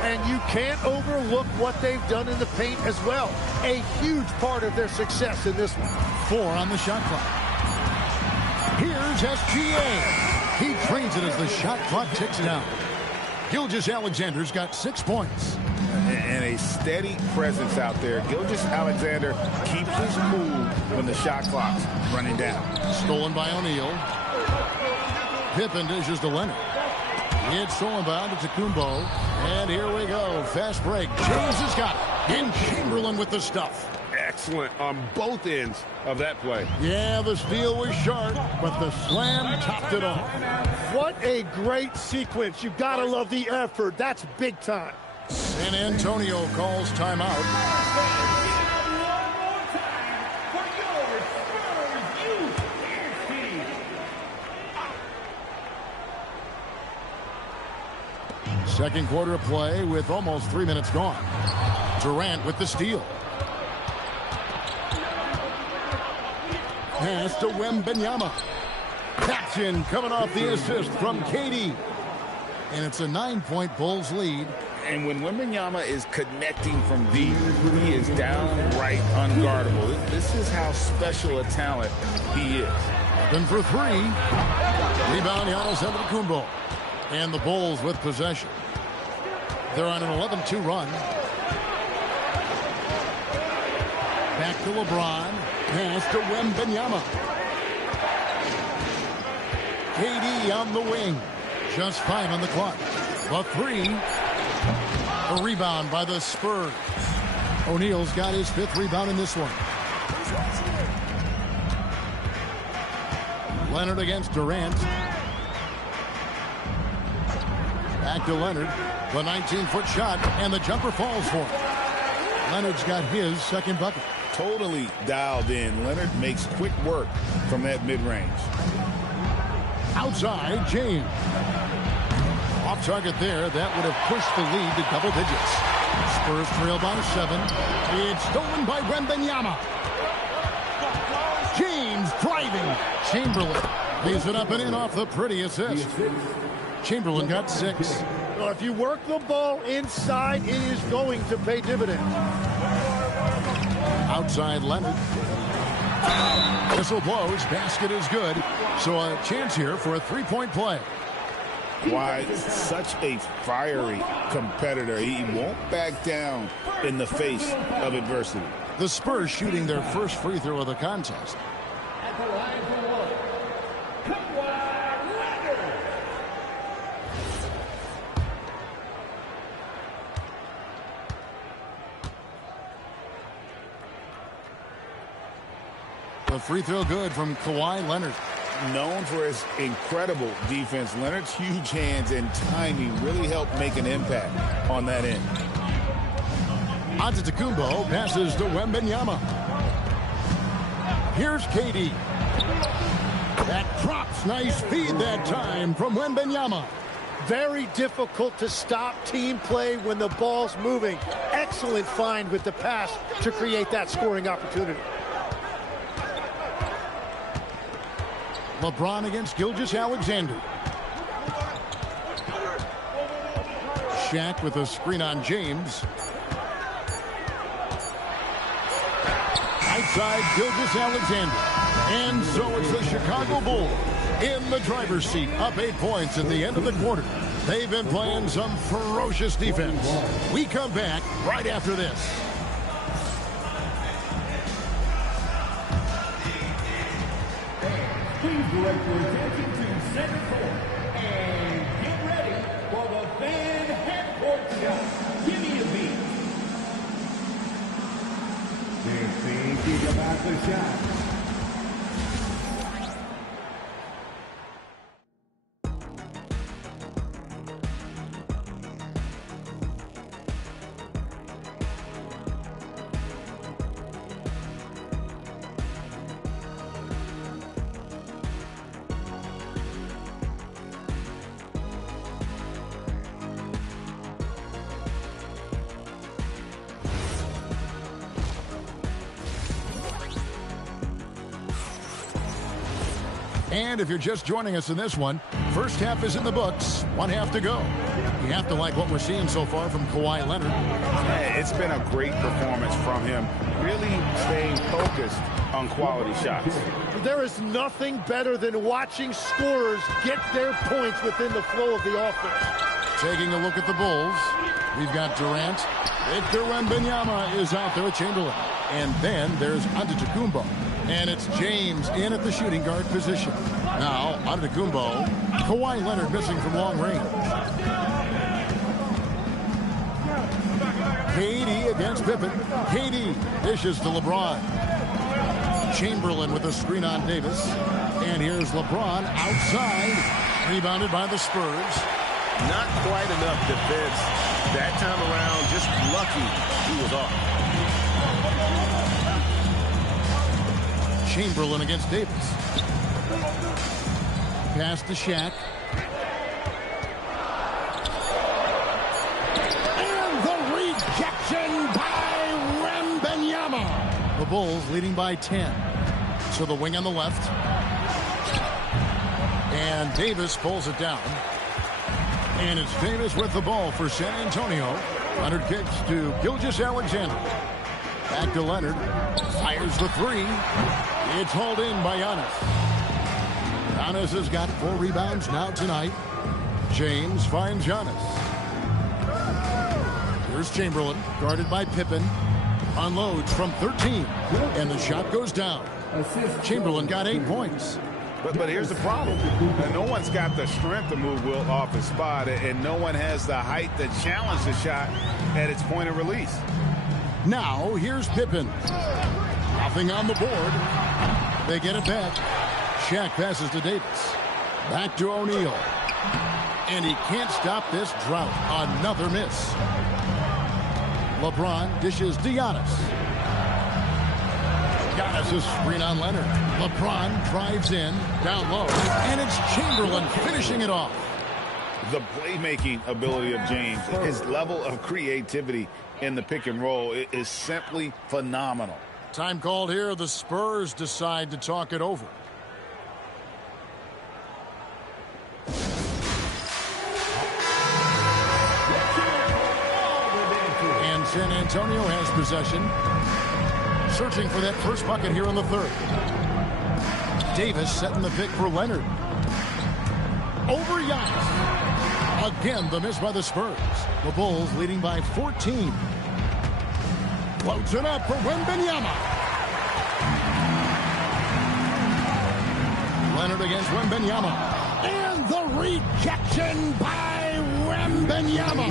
And you can't overlook what they've done in the paint as well. A huge part of their success in this one. 4 on the shot clock. Here's SGA. He trains it as the shot clock ticks down. Gilgeous-Alexander's got 6 points. And a steady presence out there. Gilgeous-Alexander keeps his cool when the shot clock's running down. Stolen by O'Neal. Pippen dishes to Leonard. It's stolen by Antetokounmpo. And here we go. Fast break. James has got it. And Chamberlain with the stuff. Excellent on both ends of that play. Yeah, the steal was sharp, but the slam topped it off. What a great sequence. You gotta love the effort. That's big time. San Antonio calls timeout. Second quarter of play with almost 3 minutes gone. Durant with the steal. Pass to Wembanyama. Captain coming off the assist from KD. And it's a 9-point Bulls lead. And when Wembanyama is connecting from deep, he is downright unguardable. This is how special a talent he is. Open for 3. Rebound, Giannis Antetokounmpo. And the Bulls with possession. They're on an 11-2 run. Back to LeBron. Pass to Wembanyama. KD on the wing. Just 5 on the clock. The 3. A rebound by the Spurs. O'Neal's got his 5th rebound in this one. Leonard against Durant. Back to Leonard. The 19-foot shot, and the jumper falls for him. Leonard's got his second bucket. Totally dialed in. Leonard makes quick work from that mid-range. Outside, James. Off target there. That would have pushed the lead to double digits. Spurs trail by 7. It's stolen by Wembanyama. James driving. Chamberlain lays it up and in off the pretty assist. Chamberlain got 6. Well, if you work the ball inside, it is going to pay dividends. Outside Leonard. Whistle blows. Basket is good. So a chance here for a three-point play. Why, such a fiery competitor. He won't back down in the face of adversity. The Spurs shooting their first free throw of the contest. At the line for one, Kawhi Leonard. The free throw good from Kawhi Leonard. Known for his incredible defense, Leonard's huge hands and timing really helped make an impact on that end. Antetokounmpo passes to Wembanyama. Here's KD. That drops. Nice feed that time from Wembanyama. Very difficult to stop team play when the ball's moving. Excellent find with the pass to create that scoring opportunity. LeBron against Gilgeous-Alexander. Shaq with a screen on James. Outside Gilgeous-Alexander. And so it's the Chicago Bulls in the driver's seat, up 8 points at the end of the quarter. They've been playing some ferocious defense. We come back right after this. Please direct your attention to center court and get ready for the fan half-court shot. Give me a beat. They're thinking about the shot. And if you're just joining us in this one, first half is in the books, 1 half to go. You have to like what we're seeing so far from Kawhi Leonard. Yeah, it's been a great performance from him, really staying focused on quality shots. There is nothing better than watching scorers get their points within the flow of the offense. Taking a look at the Bulls, we've got Durant. Victor Wembanyama is out there with Chamberlain. And then there's Antetokounmpo. And it's James in at the shooting guard position. Now, Antetokounmpo. Kawhi Leonard missing from long range. KD against Pippen. KD dishes to LeBron. Chamberlain with a screen on Davis. And here's LeBron outside. Rebounded by the Spurs. Not quite enough defense that time around. Just lucky he was off. Chamberlain against Davis. Pass to Shaq. And the rejection by Wembanyama. The Bulls leading by 10. So the wing on the left. And Davis pulls it down. And it's Davis with the ball for San Antonio. Leonard kicks to Gilgeous-Alexander. Back to Leonard. Fires the three. It's hauled in by Giannis. Giannis has got 4 rebounds now tonight. James finds Giannis. Here's Chamberlain, guarded by Pippen. Unloads from 13. And the shot goes down. Chamberlain got 8 points. But here's the problem. No one's got the strength to move Wilt off his spot, and no one has the height to challenge the shot at its point of release. Now, here's Pippen. Nothing on the board. They get it back. Shaq passes to Davis. Back to O'Neal. And he can't stop this drought. Another miss. LeBron dishes to Giannis. Giannis' screen on Leonard. LeBron drives in, down low, and it's Chamberlain finishing it off. The playmaking ability of James, his level of creativity in the pick and roll is simply phenomenal. Time called here. The Spurs decide to talk it over. And San Antonio has possession. Searching for that first bucket here in the third. Davis setting the pick for Leonard. Over Giannis. Again, the miss by the Spurs. The Bulls leading by 14. Floats it up for Wembanyama. Leonard against Wembanyama. And the rejection by Wembanyama.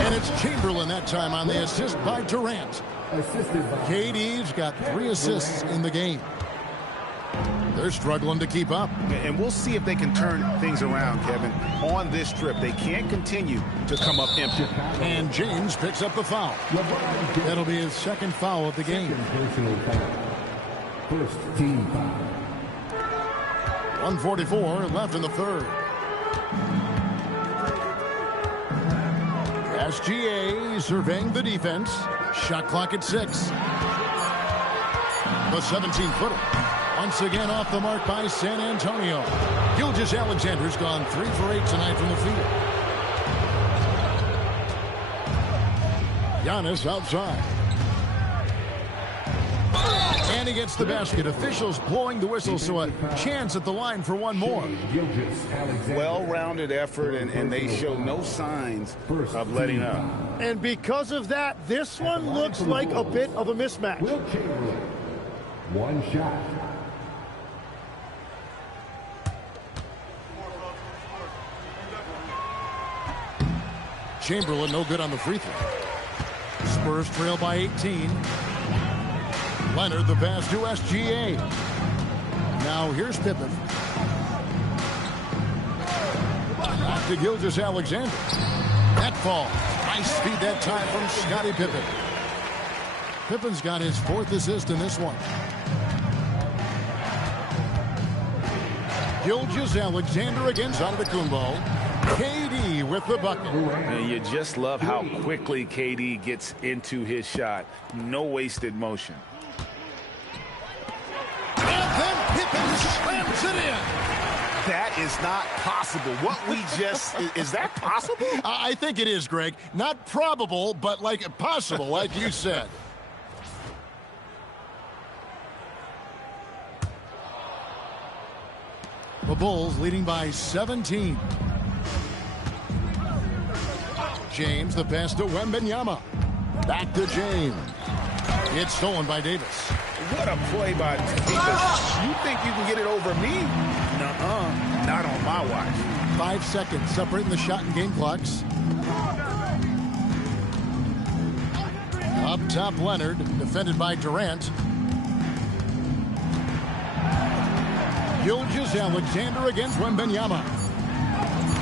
And it's Chamberlain that time on the assist by Durant. KD's got 3 assists in the game. They're struggling to keep up. And we'll see if they can turn things around, Kevin. On this trip, they can't continue to come up empty. And James picks up the foul. That'll be his second foul of the game. First team foul. 1:44 left in the third. SGA surveying the defense. Shot clock at 6. The 17-footer. Once again off the mark by San Antonio. Gilgeous-Alexander's gone 3 for 8 tonight from the field. Giannis outside. And he gets the basket. Officials blowing the whistle, so a chance at the line for one more. Well-rounded effort, and they show no signs of letting up. And because of that, this one looks like a bit of a mismatch. One shot. Chamberlain no good on the free throw. Spurs trail by 18. Leonard the pass to SGA. Now here's Pippen. Back to Gilgeous-Alexander. That fall. Nice speed that time from Scottie Pippen. Pippen's got his 4th assist in this one. Gilgeous-Alexander against Antetokounmpo. KD with the bucket. And you just love how quickly KD gets into his shot. No wasted motion. And then Pippen slams it in. That is not possible. What we just... is that possible? I think it is, Greg. Not probable, but like possible, like you said. The Bulls leading by 17. James, the pass to Wembanyama. Back to James. It's stolen by Davis. What a play by Davis. You think you can get it over me? Nuh-uh. Not on my watch. 5 seconds separating the shot and game clocks. Up top, Leonard, defended by Durant. Gilgeous-Alexander against Wembanyama.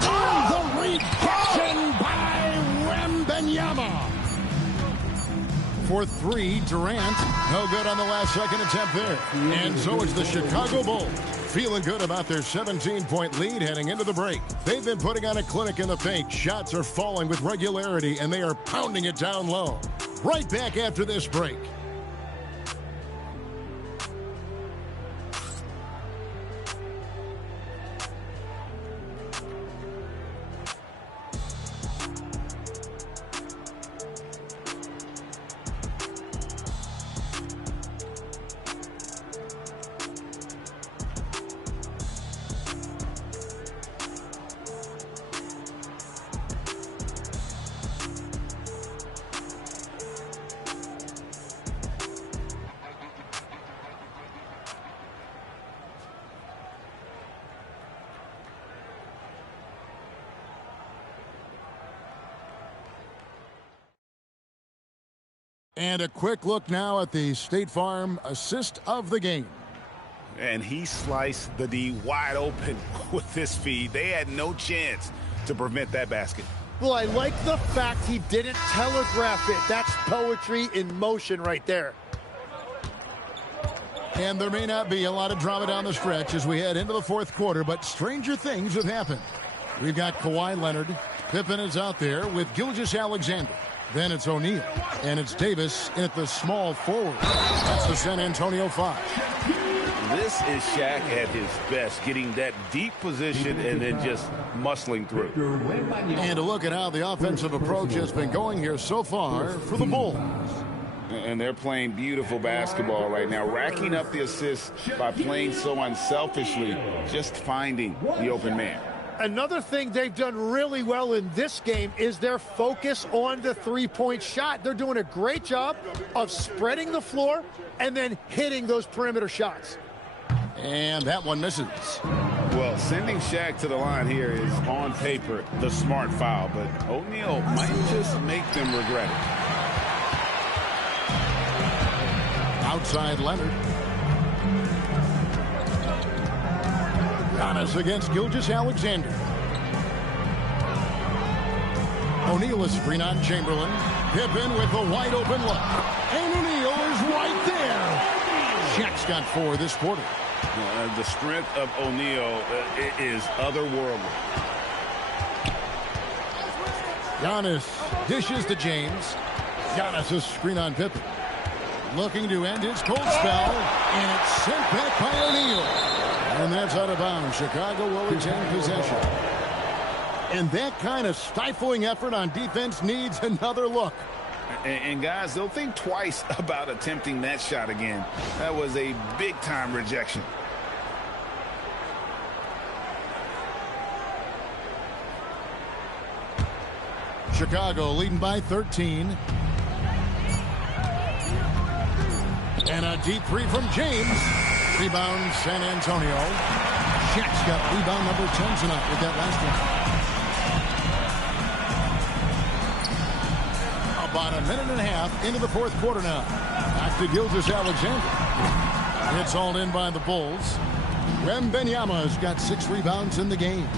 Oh, the rejection by Wembanyama. For 3, Durant. No good on the last second attempt there. And so it's the Chicago Bulls. Feeling good about their 17-point lead heading into the break. They've been putting on a clinic in the paint. Shots are falling with regularity, and they are pounding it down low. Right back after this break. And a quick look now at the State Farm assist of the game. And he sliced the D wide open with this feed. They had no chance to prevent that basket. Well, I like the fact he didn't telegraph it. That's poetry in motion right there. And there may not be a lot of drama down the stretch as we head into the fourth quarter, but stranger things have happened. We've got Kawhi Leonard. Pippen is out there with Gilgeous-Alexander. Then it's O'Neal. And it's Davis in at the small forward. That's the San Antonio 5. This is Shaq at his best, getting that deep position and then just muscling through. And a look at how the offensive approach has been going here so far for the Bulls. And they're playing beautiful basketball right now, racking up the assists by playing so unselfishly, just finding the open man. Another thing they've done really well in this game is their focus on the three-point shot. They're doing a great job of spreading the floor and then hitting those perimeter shots. And that one misses. Well, sending Shaq to the line here is on paper the smart foul, but O'Neal might just make them regret it. Outside Leonard. Giannis against Gilgeous-Alexander. O'Neal is screen on Chamberlain. Pippen with a wide open look. And O'Neal is right there. Shaq's got 4 this quarter. The strength of O'Neal is otherworldly. Giannis dishes to James. Giannis is screen on Pippen. Looking to end his cold spell. And it's sent back by O'Neal. And that's out of bounds. Chicago will retain possession. And that kind of stifling effort on defense needs another look. And guys, they'll think twice about attempting that shot again. That was a big-time rejection. Chicago leading by 13. And a deep three from James. Rebound San Antonio. Shaq's got rebound number 10 tonight with that last one. About a minute and a half into the fourth quarter now. Back to Gilgeous-Alexander. It's hauled in by the Bulls. Wembanyama has got 6 rebounds in the game.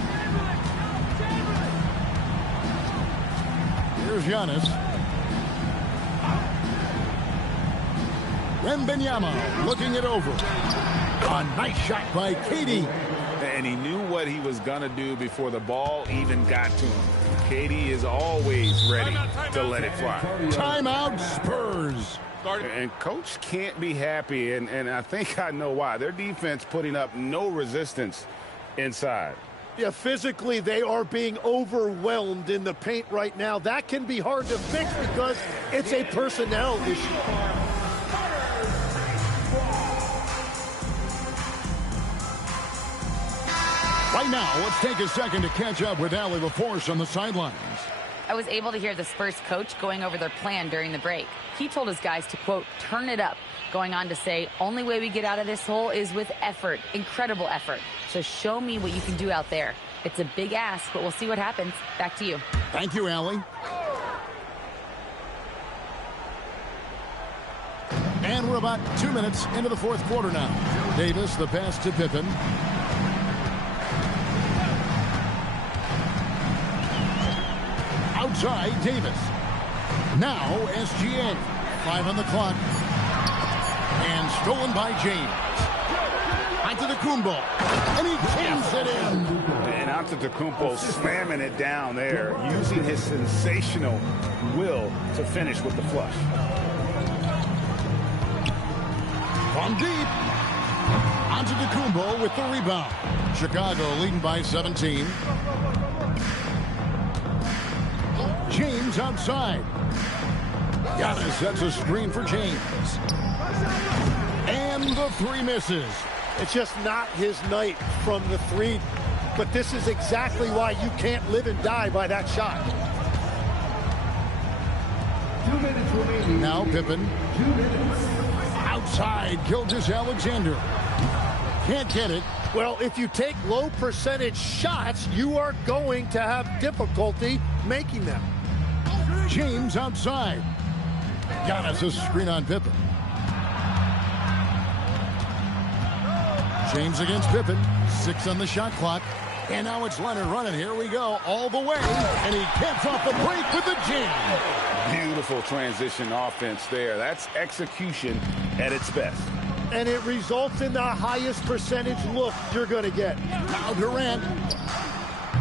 Here's Giannis. Wembanyama looking it over. A nice shot by KD. And he knew what he was going to do before the ball even got to him. KD is always ready to let it fly. Timeout Spurs. And coach can't be happy, and I think I know why. Their defense putting up no resistance inside. Yeah, physically they are being overwhelmed in the paint right now. That can be hard to fix because it's a personnel issue. Right now, let's take a second to catch up with Allie LaForce on the sidelines. I was able to hear the Spurs coach going over their plan during the break. He told his guys to, quote, turn it up, going on to say, only way we get out of this hole is with effort, incredible effort. So show me what you can do out there. It's a big ask, but we'll see what happens. Back to you. Thank you, Allie. And we're about 2 minutes into the fourth quarter now. Davis, the pass to Pippen. Outside, Davis. Now, SGA. 5 on the clock. And stolen by James. Antetokounmpo. And he cans it in. And Antetokounmpo slamming it down there, using his sensational will to finish with the flush. From deep. Antetokounmpo with the rebound. Chicago leading by 17. James outside. Giannis sets a screen for James. And the 3 misses. It's just not his night from the 3. But this is exactly why you can't live and die by that shot. 2 minutes remaining. Now Pippen. 2 minutes. Outside, Gilgeous-Alexander. Can't get it. Well, if you take low percentage shots, you are going to have difficulty making them. James outside. Giannis a screen on Pippen. James against Pippen. 6 on the shot clock. And now it's Leonard running. Here we go all the way. And he gets off the break with the jam. Beautiful transition offense there. That's execution at its best. And it results in the highest percentage look you're going to get. Now Durant.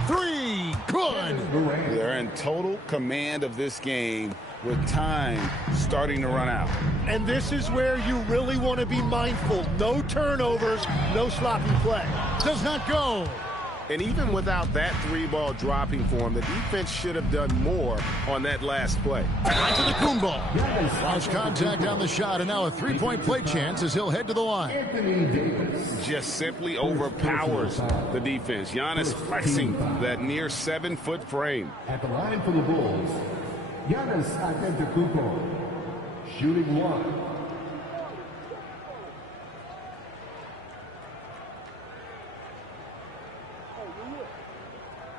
3. Good. They're in total command of this game with time starting to run out. And this is where you really want to be mindful. No turnovers, no sloppy play. Does not go. And even without that 3-ball dropping for him, the defense should have done more on that last play. Back to the Kumbo. Lost contact on the shot, and now a 3-point play chance as he'll head to the line. Just simply overpowers the defense. Giannis flexing that near 7-foot frame. At the line for the Bulls, Giannis Antetokounmpo, shooting 1.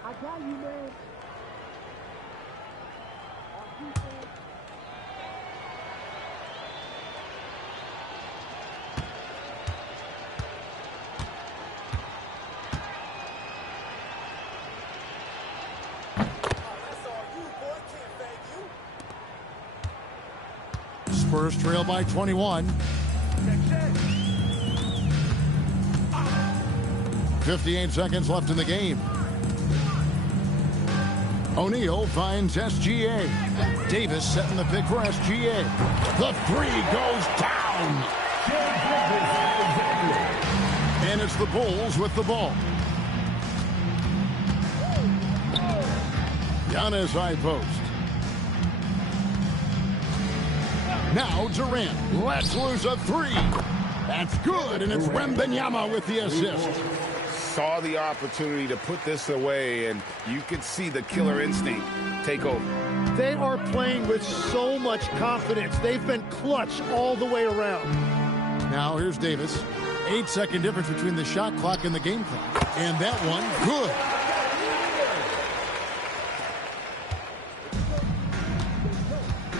I got you, man. Spurs trail by 21. 58 seconds left in the game. O'Neal finds SGA. Davis setting the pick for SGA. The 3 goes down. And it's the Bulls with the ball. Giannis high post. Now Durant lets loose a 3. That's good, and it's Wembanyama with the assist. Saw the opportunity to put this away, and you could see the killer instinct take over. They are playing with so much confidence. They've been clutch all the way around. Now here's Davis. 8-second difference between the shot clock and the game clock. And that one, good.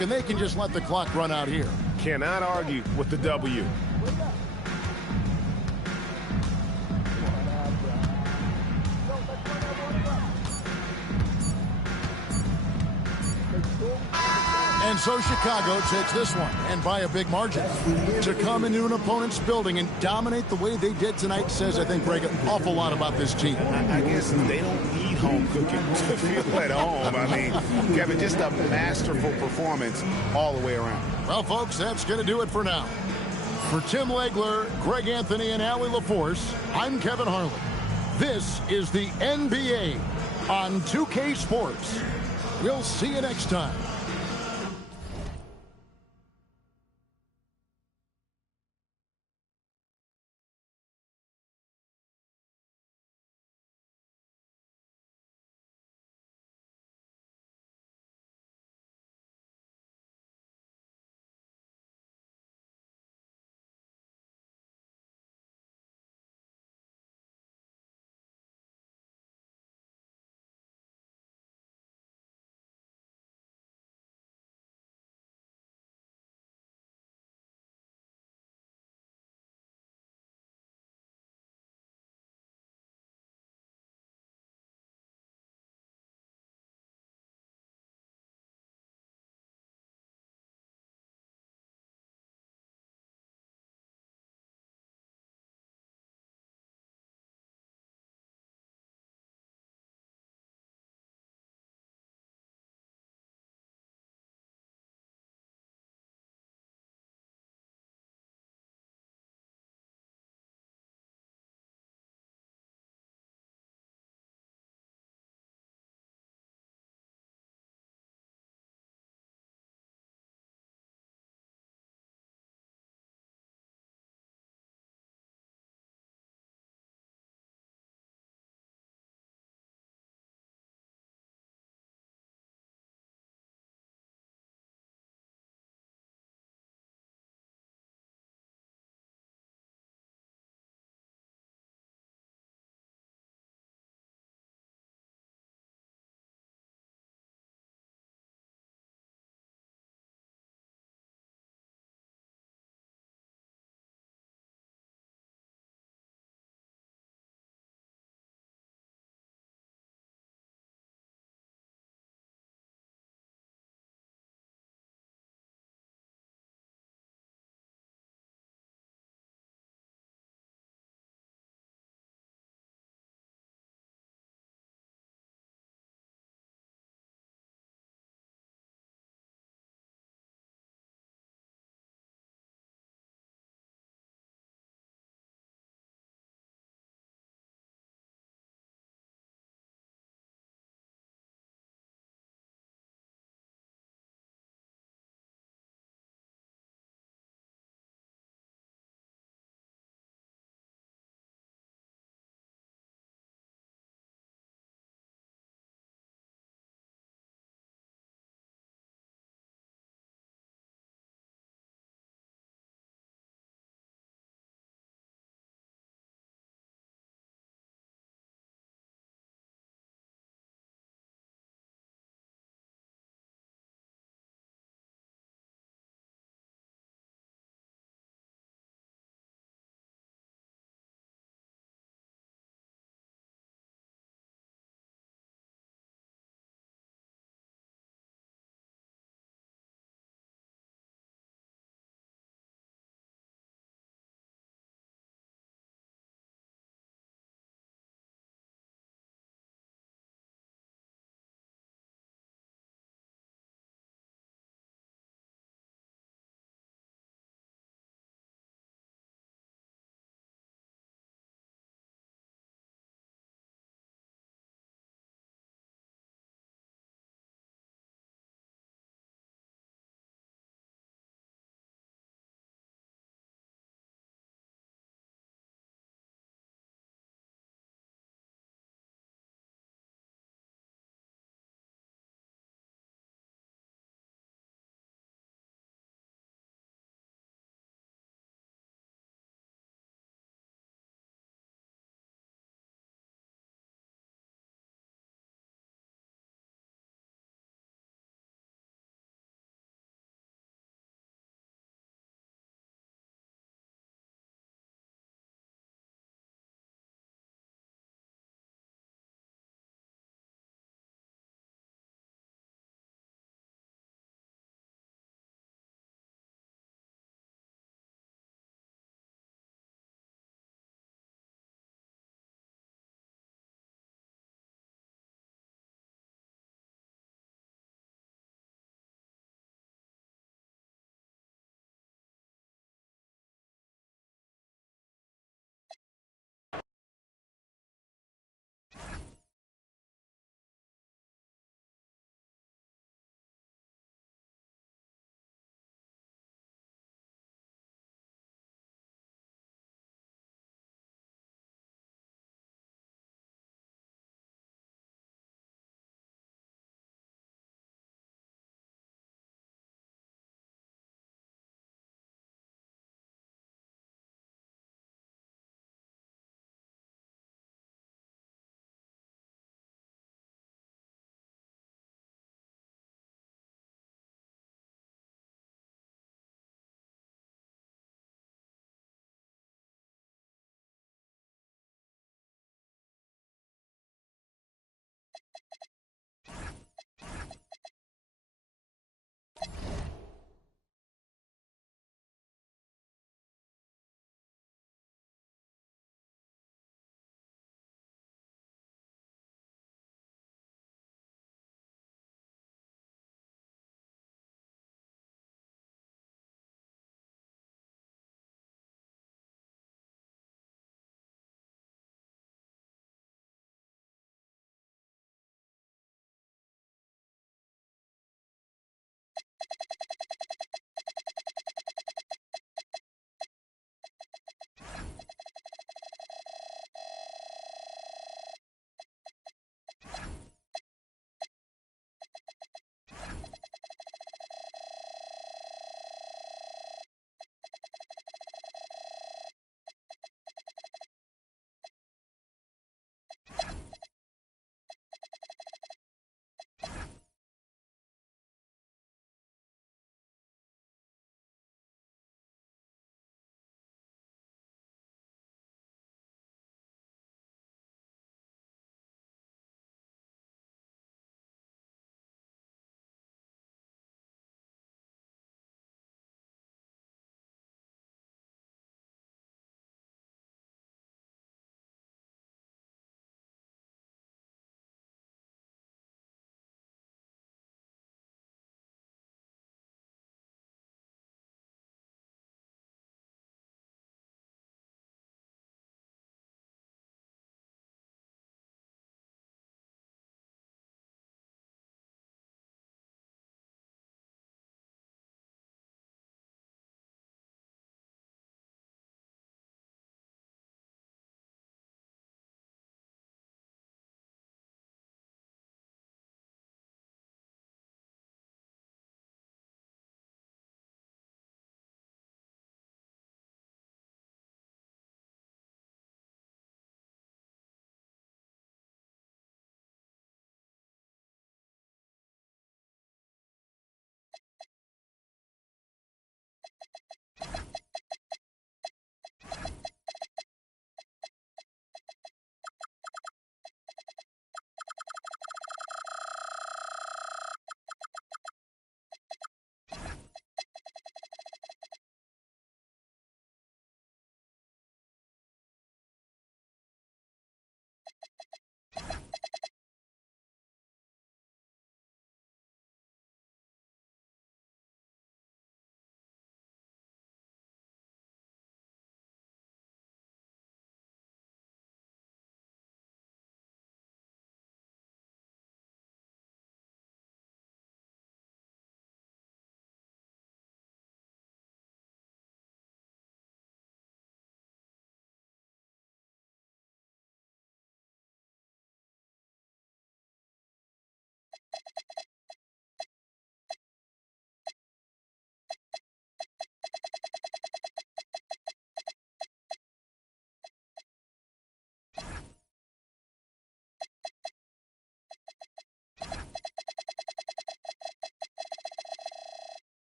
And they can just let the clock run out here. Cannot argue with the W. And so Chicago takes this one, and by a big margin. To come into an opponent's building and dominate the way they did tonight says, I think, Greg, an awful lot about this team. I guess they don't need home cooking to feel at home. I mean, Kevin, just a masterful performance all the way around. Well, folks, that's going to do it for now. For Tim Legler, Greg Anthony, and Allie LaForce, I'm Kevin Harlan. This is the NBA on 2K Sports. We'll see you next time.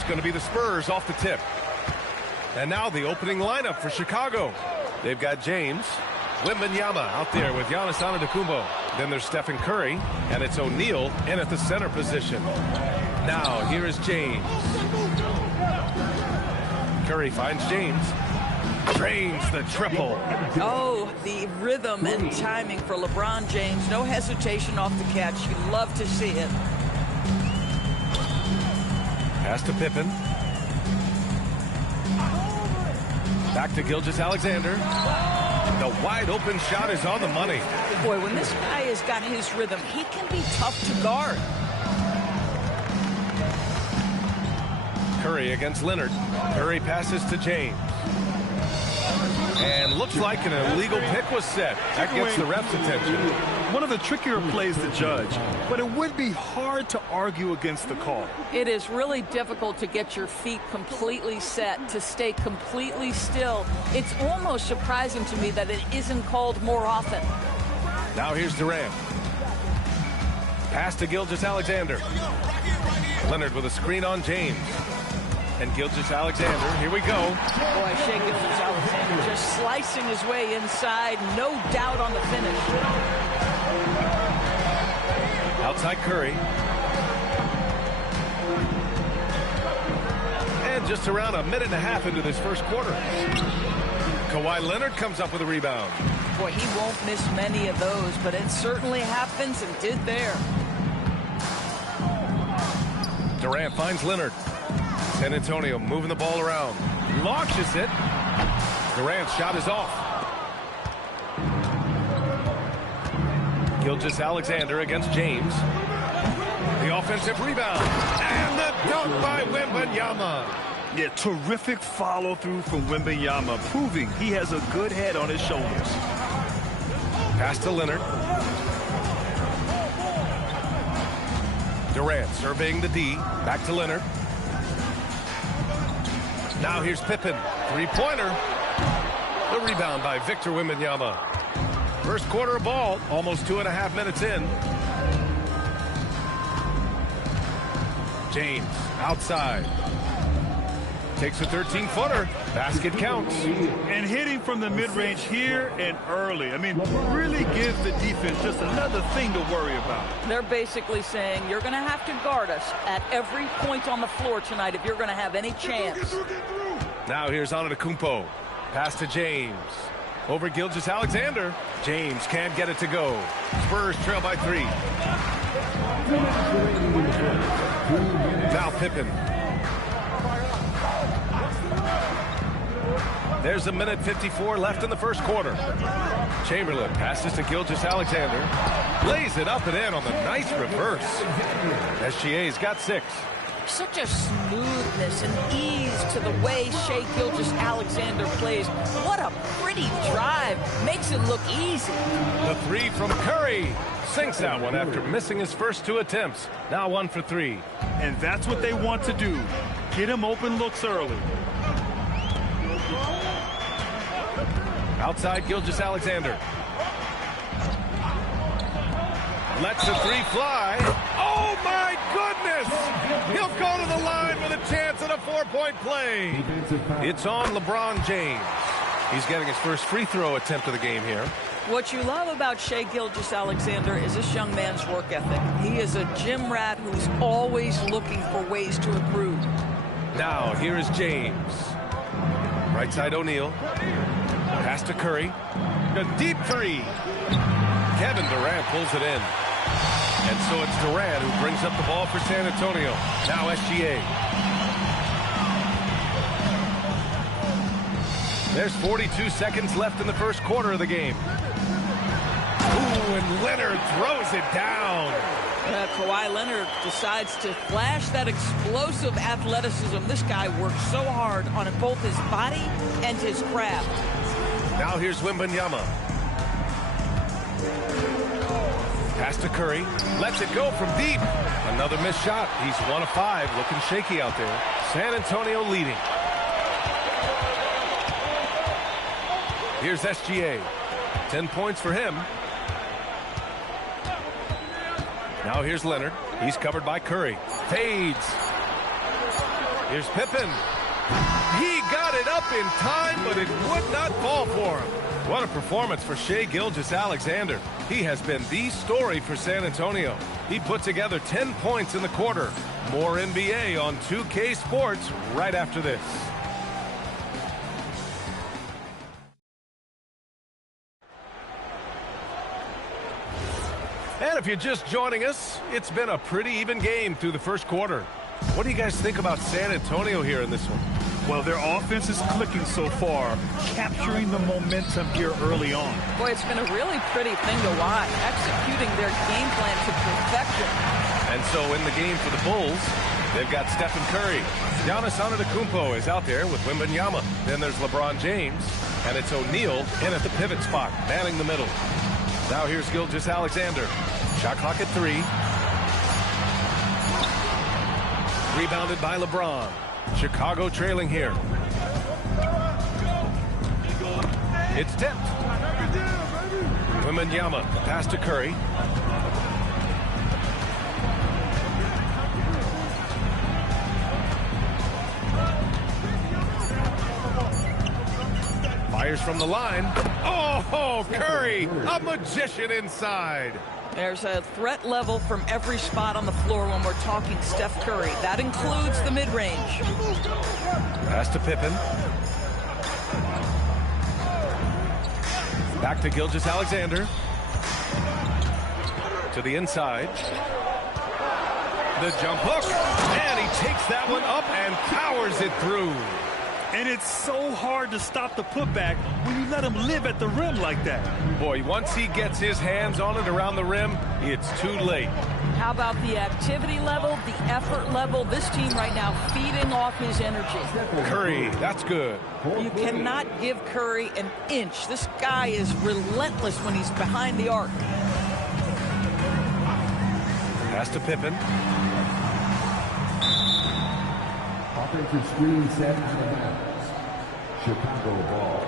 It's going to be the Spurs off the tip. And now the opening lineup for Chicago. They've got James, Wembanyama out there with Giannis Antetokounmpo. Then there's Stephen Curry, and it's O'Neal in at the center position. Now here is James. Curry finds James. Drains the triple. Oh, the rhythm and timing for LeBron James. No hesitation off the catch. You love to see it. Pass to Pippen. Back to Gilgeous-Alexander. The wide open shot is on the money. Boy, when this guy has got his rhythm, he can be tough to guard. Curry against Leonard. Curry passes to James. And looks like an illegal pick was set. That gets the ref's attention. One of the trickier plays to judge, but it would be hard to argue against the call. It is really difficult to get your feet completely set, to stay completely still. It's almost surprising to me that it isn't called more often. Now here's Durant. Pass to Gilgeous-Alexander. Leonard with a screen on James. And Gilgeous-Alexander, here we go. Boy, Shai Gilgeous-Alexander just slicing his way inside. No doubt on the finish. Outside Curry. And just around a minute and a half into this first quarter. Kawhi Leonard comes up with a rebound. Boy, he won't miss many of those, but it certainly happens and did there. Durant finds Leonard. San Antonio moving the ball around. Launches it. Durant's shot is off. Gilgeous-Alexander against James. The offensive rebound. And the dunk by Wembanyama. Yeah, terrific follow-through from Wembanyama, proving he has a good head on his shoulders. Pass to Leonard. Durant surveying the D. Back to Leonard. Now here's Pippen. Three-pointer. The rebound by Victor Wembanyama. First quarter of ball, almost 2.5 minutes in. James outside. Takes a 13-footer. Basket counts. And hitting from the mid-range here and early. I mean, really gives the defense just another thing to worry about. They're basically saying you're going to have to guard us at every point on the floor tonight if you're going to have any chance. Now here's Antetokounmpo. Pass to James. Over Gilgeous-Alexander. James can't get it to go. Spurs trail by 3. Now Pippen. There's a minute 54 left in the first quarter. Chamberlain passes to Gilgeous-Alexander. Lays it up and in on the nice reverse. SGA's got 6. Such a smoothness and ease to the way Shai Gilgeous-Alexander plays. What a pretty drive. Makes it look easy. The 3 from Curry. Sinks that one after missing his first 2 attempts. Now 1 for 3. And that's what they want to do. Get him open looks early. Outside Gilgeous-Alexander. Lets the 3 fly. Oh, my goodness! He'll go to the line with a chance at a 4-point play. It's on LeBron James. He's getting his first free throw attempt of the game here. What you love about Shai Gilgeous-Alexander is this young man's work ethic. He is a gym rat who's always looking for ways to improve. Now, here is James. Right side O'Neal. Pass to Curry. A deep 3. Kevin Durant pulls it in. And so it's Durant who brings up the ball for San Antonio. Now SGA. There's 42 seconds left in the first quarter of the game. Ooh, and Leonard throws it down. Kawhi Leonard decides to flash that explosive athleticism. This guy works so hard on both his body and his craft. Now here's Wembanyama. Pass to Curry. Lets it go from deep. Another missed shot. He's 1 of 5. Looking shaky out there. San Antonio leading. Here's SGA. 10 points for him. Now here's Leonard. He's covered by Curry. Fades. Here's Pippen. He got it up in time, but it would not fall for him. What a performance for Shai Gilgeous-Alexander. He has been the story for San Antonio. He put together 10 points in the quarter. More NBA on 2K Sports right after this. And if you're just joining us, it's been a pretty even game through the first quarter. What do you guys think about San Antonio here in this one? Well, their offense is clicking so far, capturing the momentum here early on. Boy, it's been a really pretty thing to watch, executing their game plan to perfection. And so in the game for the Bulls, they've got Stephen Curry. Giannis Antetokounmpo is out there with Wembanyama. Then there's LeBron James, and it's O'Neal in at the pivot spot, manning the middle. Now here's Gilgeous-Alexander. Shot clock at 3. Rebounded by LeBron. Chicago trailing here. It's tipped. Wembanyama, pass to Curry. Fires from the line. Oh, Curry, a magician inside. There's a threat level from every spot on the floor when we're talking Steph Curry. That includes the mid-range. Pass to Pippen. Back to Gilgeous-Alexander. To the inside. The jump hook. And he takes that one up and powers it through. And it's so hard to stop the putback when you let him live at the rim like that. Boy, once he gets his hands on it around the rim, it's too late. How about the activity level, the effort level? This team right now feeding off his energy. Curry, that's good. You cannot give Curry an inch. This guy is relentless when he's behind the arc. Pass to Pippen. Offensive screen set out of bounds. Chicago ball.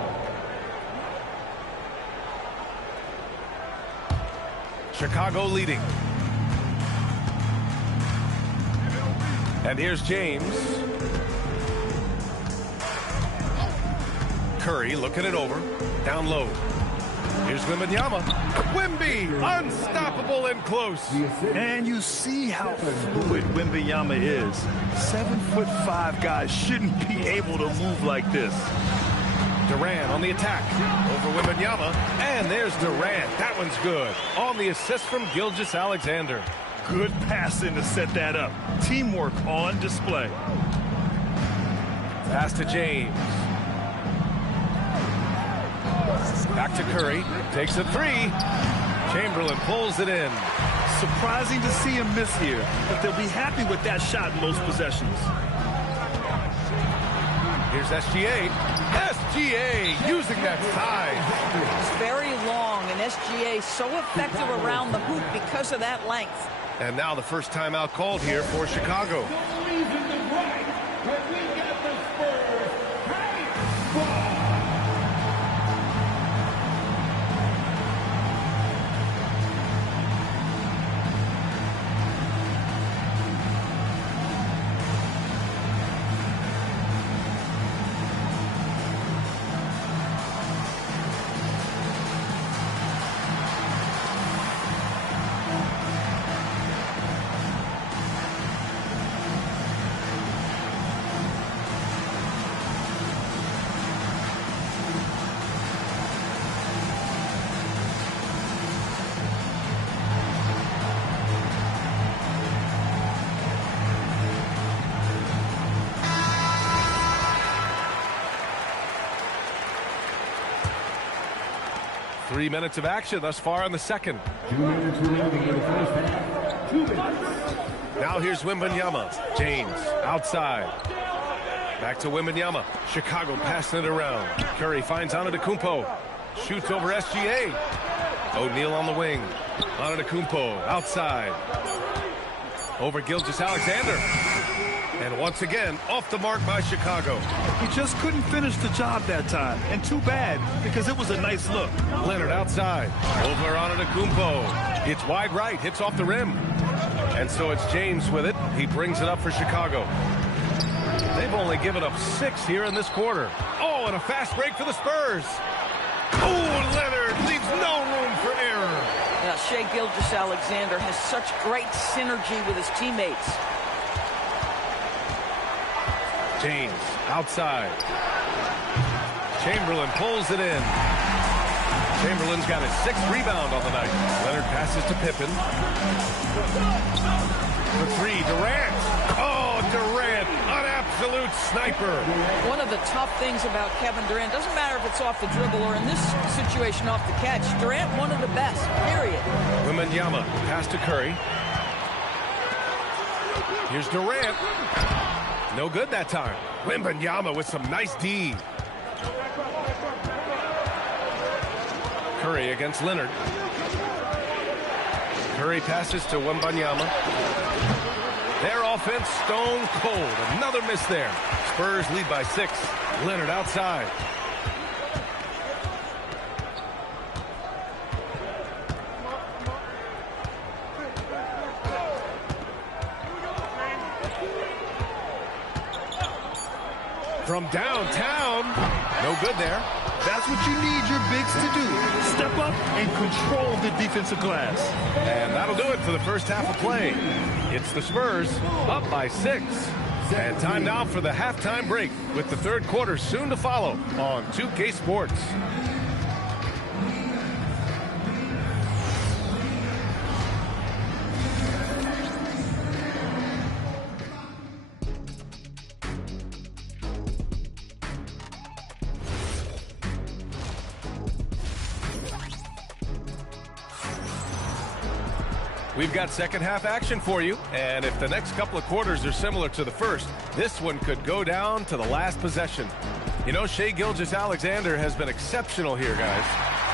Chicago leading. And here's James. Curry looking it over. Down low. Here's Wembanyama. Wemby, unstoppable and close. And you see how fluid Wembanyama is. 7'5" guys shouldn't be able to move like this. Durant on the attack. Over Wembanyama. And there's Durant. That one's good. On the assist from Gilgeous-Alexander. Good passing to set that up. Teamwork on display. Pass to James. Back to Curry. Takes a 3. Chamberlain pulls it in. Surprising to see him miss here, but they'll be happy with that shot in most possessions. Here's SGA. SGA using that size. It's very long, and SGA so effective around the hoop because of that length. And now the first timeout called here for Chicago. Three minutes of action thus far in the second. 2 minutes remaining in the first half. 2 minutes. Now here's Wembanyama. James outside. Back to Wembanyama. Chicago passing it around. Curry finds Antetokounmpo. Shoots over SGA. O'Neal on the wing. Antetokounmpo outside. Over Gilgeous-Alexander. And once again, off the mark by Chicago. He just couldn't finish the job that time. And too bad, because it was a nice look. Leonard outside. Over Antetokounmpo. It's wide right. Hits off the rim. And so it's James with it. He brings it up for Chicago. They've only given up 6 here in this quarter. Oh, and a fast break for the Spurs. Oh, Leonard leaves no room for error. Yeah, Shai Gilgeous-Alexander has such great synergy with his teammates. James outside. Chamberlain pulls it in. Chamberlain's got his 6th rebound on the night. Leonard passes to Pippen. For 3, Durant. Oh, Durant, an absolute sniper. One of the tough things about Kevin Durant, doesn't matter if it's off the dribble or in this situation off the catch, Durant one of the best, period. Wembanyama, pass to Curry. Here's Durant. No good that time. Wembanyama with some nice D. Curry against Leonard. Curry passes to Wembanyama. Their offense stone cold. Another miss there. Spurs lead by 6. Leonard outside. From downtown. No good there. That's what you need your bigs to do. Step up and control the defensive glass. And that'll do it for the first half of play. It's the Spurs up by 6. And time now for the halftime break with the third quarter soon to follow on 2K Sports. We've got second half action for you, and if the next couple of quarters are similar to the first, this one could go down to the last possession. You know, Shai Gilgeous-Alexander has been exceptional here, guys.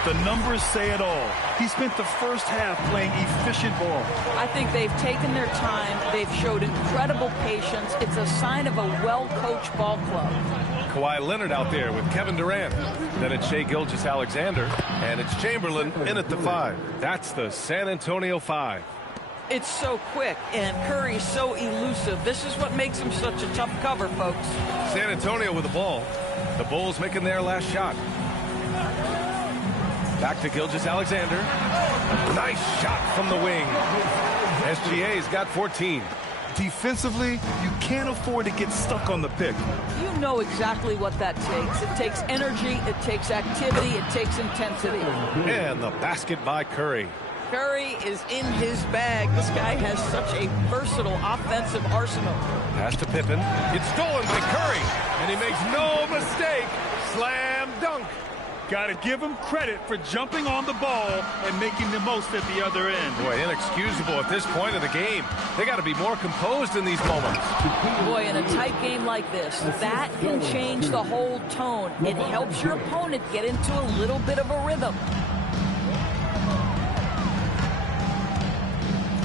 The numbers say it all. He spent the first half playing efficient ball. I think they've taken their time. They've showed incredible patience. It's a sign of a well-coached ball club. Kawhi Leonard out there with Kevin Durant. Then it's Shai Gilgeous-Alexander, and it's Chamberlain in at the 5. That's the San Antonio 5. It's so quick, and Curry's so elusive. This is what makes him such a tough cover, folks. San Antonio with the ball. The Bulls making their last shot. Back to Gilgeous-Alexander. Nice shot from the wing. SGA's got 14. Defensively, you can't afford to get stuck on the pick. You know exactly what that takes. It takes energy, it takes activity, it takes intensity. And the basket by Curry. Curry is in his bag. This guy has such a versatile offensive arsenal. Pass to Pippen. It's stolen by Curry, and he makes no mistake. Slam dunk. Got to give him credit for jumping on the ball and making the most at the other end. Boy, inexcusable at this point of the game. They got to be more composed in these moments. Boy, in a tight game like this, that can change the whole tone. It helps your opponent get into a little bit of a rhythm.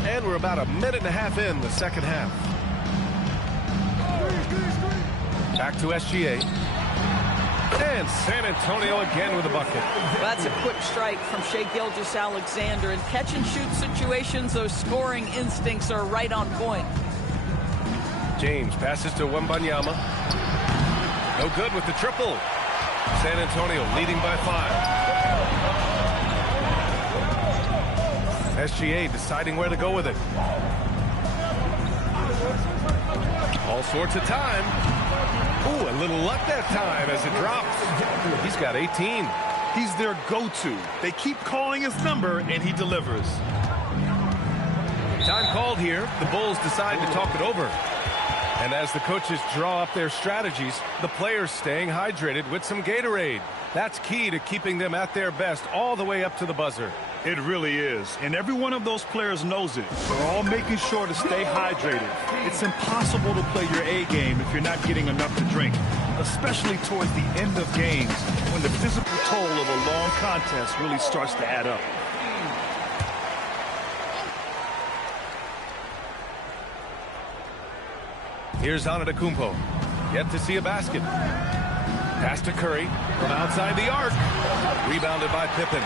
And we're about a minute and a half in the second half. Back to SGA. And San Antonio again with a bucket. That's a quick strike from Shai Gilgeous-Alexander. In catch-and-shoot situations, those scoring instincts are right on point. James passes to Wembanyama. No good with the triple. San Antonio leading by 5. SGA deciding where to go with it. All sorts of time. Ooh, a little luck that time as it drops. He's got 18. He's their go-to. They keep calling his number, and he delivers. Time called here. The Bulls decide to talk it over. And as the coaches draw up their strategies, the players staying hydrated with some Gatorade. That's key to keeping them at their best all the way up to the buzzer. It really is. And every one of those players knows it. They're all making sure to stay hydrated. It's impossible to play your A game if you're not getting enough to drink, especially towards the end of games when the physical toll of a long contest really starts to add up. Here's Antetokounmpo. Yet to see a basket. Pass to Curry from outside the arc. Rebounded by Pippen.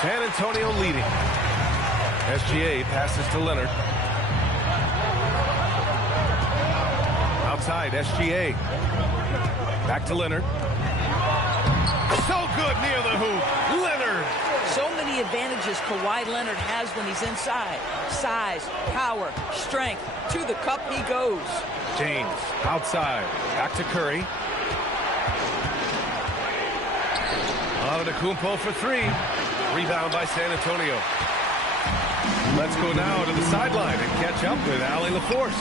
San Antonio leading. SGA passes to Leonard. outside, SGA. Back to Leonard. So good near the hoop. Leonard. So many advantages Kawhi Leonard has when he's inside. Size, power, strength. To the cup he goes. James outside. Back to Curry. Antetokounmpo for three. Rebound by San Antonio. Let's go now to the sideline and catch up with Allie LaForce.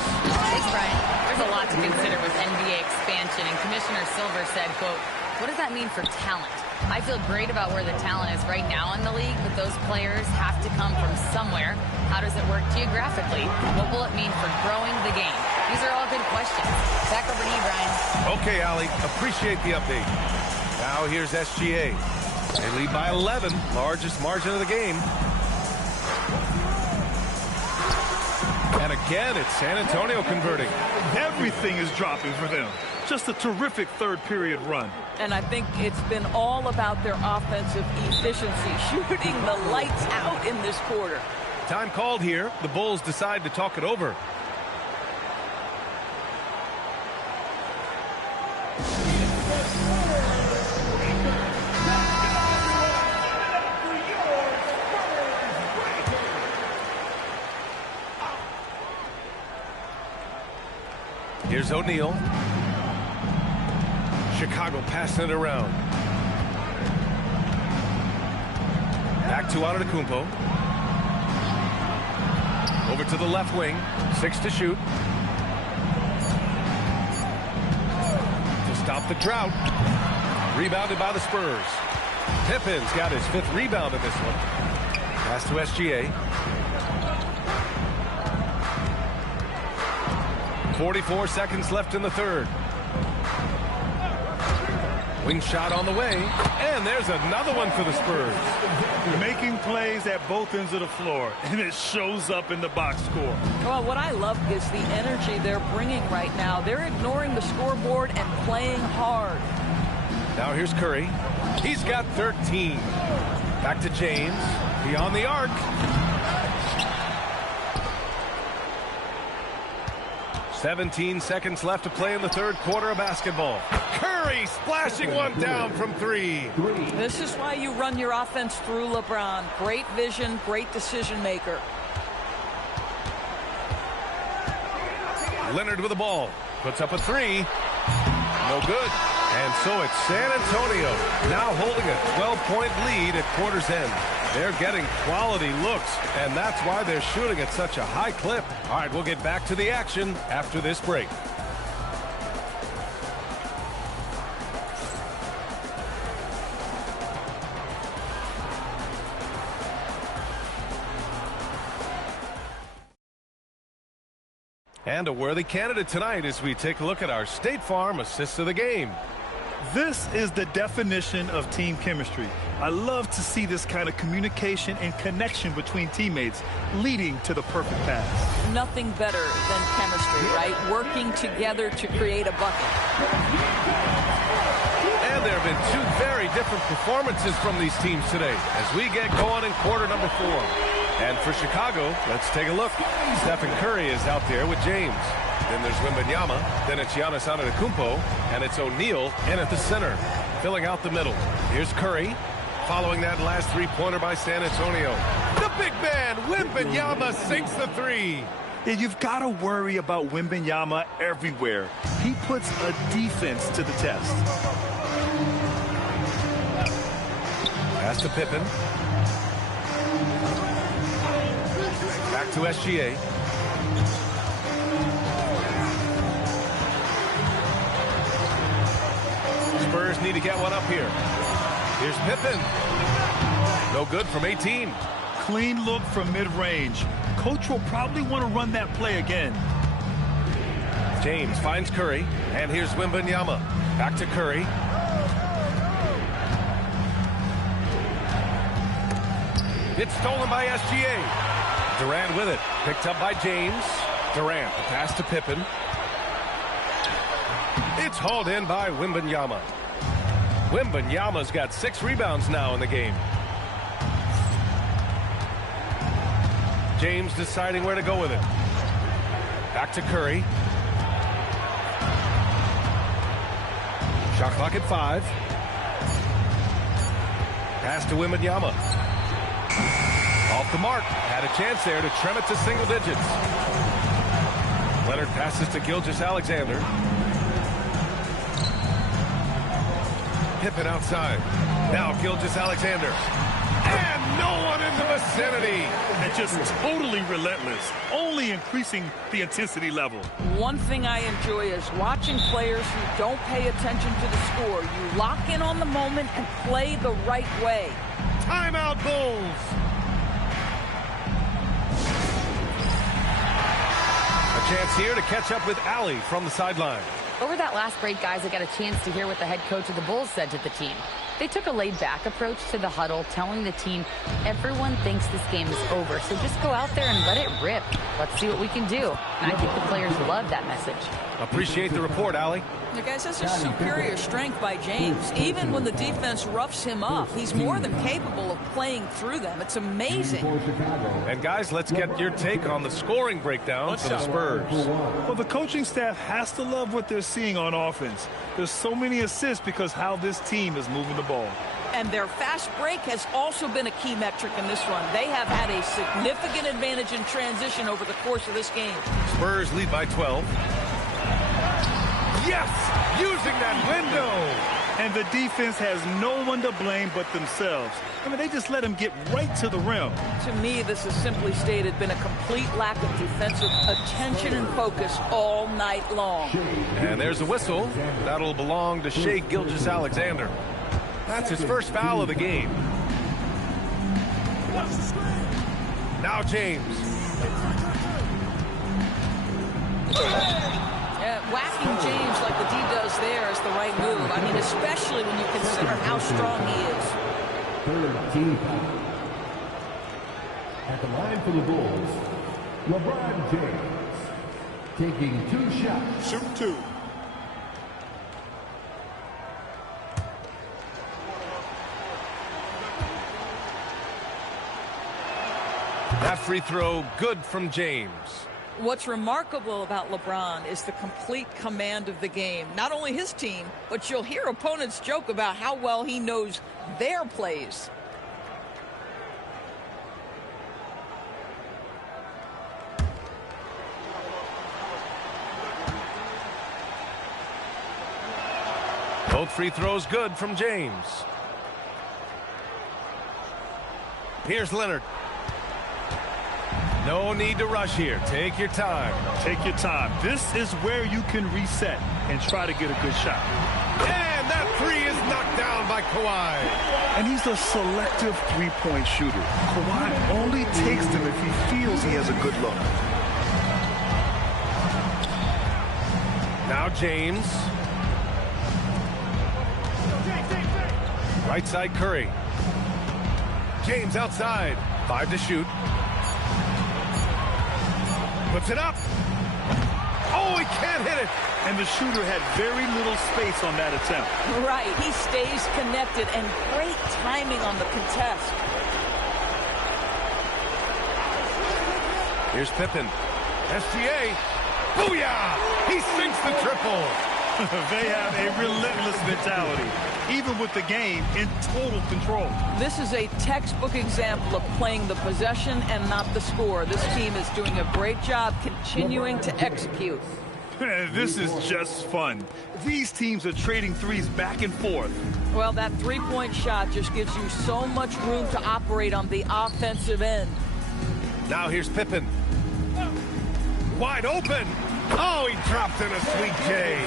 Thanks, Brian. There's a lot to consider with NBA expansion, and Commissioner Silver said, quote, "What does that mean for talent? I feel great about where the talent is right now in the league, but those players have to come from somewhere. How does it work geographically? What will it mean for growing the game?" These are all good questions. Back over to you, Brian. Okay, Allie. Appreciate the update. Now here's SGA. They lead by 11, largest margin of the game. And again, it's San Antonio converting. Everything is dropping for them. Just a terrific third period run. And I think it's been all about their offensive efficiency, shooting the lights out in this quarter. Time called here. The Bulls decide to talk it over. Here's O'Neal. Chicago passing it around. Back to Antetokounmpo. Over to the left wing. 6 to shoot. To stop the drought. Rebounded by the Spurs. Pippen's got his 5th rebound in this one. Pass to SGA. 44 seconds left in the third. Wing shot on the way, and there's another one for the Spurs. Making plays at both ends of the floor, and it shows up in the box score. Well, what I love is the energy they're bringing right now. They're ignoring the scoreboard and playing hard. Now here's Curry. He's got 13. Back to James. Beyond the arc. 17 seconds left to play in the third quarter of basketball. Curry splashing one down from 3. This is why you run your offense through LeBron. Great vision, great decision maker. Leonard with the ball. Puts up a 3. No good. And so it's San Antonio now holding a 12-point lead at quarter's end. They're getting quality looks, and that's why they're shooting at such a high clip. All right, we'll get back to the action after this break. And a worthy candidate tonight as we take a look at our State Farm Assist of the Game. This is the definition of team chemistry. I love to see this kind of communication and connection between teammates leading to the perfect pass. Nothing better than chemistry, right? Working together to create a bucket. And there have been 2 very different performances from these teams today as we get going in quarter number 4. And for Chicago, let's take a look. Stephen Curry is out there with James. Then there's Wembanyama. Then it's Giannis Antetokounmpo. And it's O'Neal in at the center, filling out the middle. Here's Curry, following that last three-pointer by San Antonio. The big man, Wembanyama, sinks the 3. Yeah, you've got to worry about Wembanyama everywhere. He puts a defense to the test. Pass to Pippen. Back to SGA. Spurs need to get one up here. Here's Pippen. No good from 18. Clean look from mid-range. Coach will probably want to run that play again. James finds Curry, and here's Wembanyama. Back to Curry. It's stolen by SGA. Durant with it. Picked up by James. Durant, the pass to Pippen. It's hauled in by Wembanyama. Wembanyama's got 6 rebounds now in the game. James deciding where to go with it. Back to Curry. Shot clock at 5. Pass to Wembanyama. Off the mark. Had a chance there to trim it to single digits. Leonard passes to Gilgeous-Alexander. Pippen outside. Now Gilgeous-Alexander. And no one in the vicinity. And just totally relentless, only increasing the intensity level. One thing I enjoy is watching players who don't pay attention to the score. You lock in on the moment and play the right way. Timeout, Bulls. A chance here to catch up with Allie from the sideline. Over that last break, guys, I got a chance to hear what the head coach of the Bulls said to the team. They took a laid-back approach to the huddle, telling the team everyone thinks this game is over, so just go out there and let it rip. Let's see what we can do. And I think the players love that message. Appreciate the report, Allie. You guys, that's a superior strength by James. Even when the defense roughs him up, he's more than capable of playing through them. It's amazing. And guys, let's get your take on the scoring breakdown for the Spurs. Well, the coaching staff has to love what they're seeing on offense. There's so many assists because how this team is moving the ball. And their fast break has also been a key metric in this run. They have had a significant advantage in transition over the course of this game. Spurs lead by 12. Yes! Using that window! And the defense has no one to blame but themselves. I mean, they just let him get right to the rim. To me, this has simply stated been a complete lack of defensive attention and focus all night long. And there's a whistle. That'll belong to Shai Gilgeous-Alexander. That's his first foul of the game. Now James. Whacking James like the D does there is the right move. I mean, especially when you consider how strong he is. Third team foul. At the line for the Bulls, LeBron James taking 2 shots. Shoot 2. That free throw good from James. What's remarkable about LeBron is the complete command of the game. Not only his team, but you'll hear opponents joke about how well he knows their plays. Both free throws good from James. Here's Leonard. No need to rush here. Take your time. Take your time. This is where you can reset and try to get a good shot. And that three is knocked down by Kawhi. And he's a selective three-point shooter. Kawhi only takes them if he feels he has a good look. Now James. Right side Curry. James outside. 5 to shoot. Puts it up. Oh, he can't hit it. And the shooter had very little space on that attempt. Right. He stays connected and great timing on the contest. Here's Pippen. SGA. Booyah! He sinks the triple. They have a relentless mentality, even with the game in total control. This is a textbook example of playing the possession and not the score. This team is doing a great job continuing to execute. This is just fun. These teams are trading threes back and forth. Well, that three-point shot just gives you so much room to operate on the offensive end. Now here's Pippen. Wide open. Oh, he dropped in a sweet J.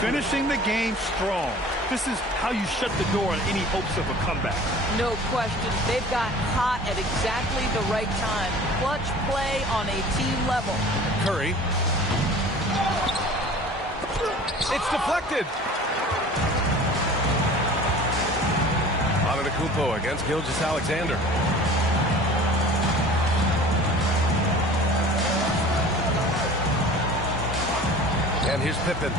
Finishing the game strong. This is how you shut the door on any hopes of a comeback. No question. They've got hot at exactly the right time. Clutch play on a team level. Curry. It's deflected. Antetokounmpo against Gilgeous-Alexander. And here's Pippen.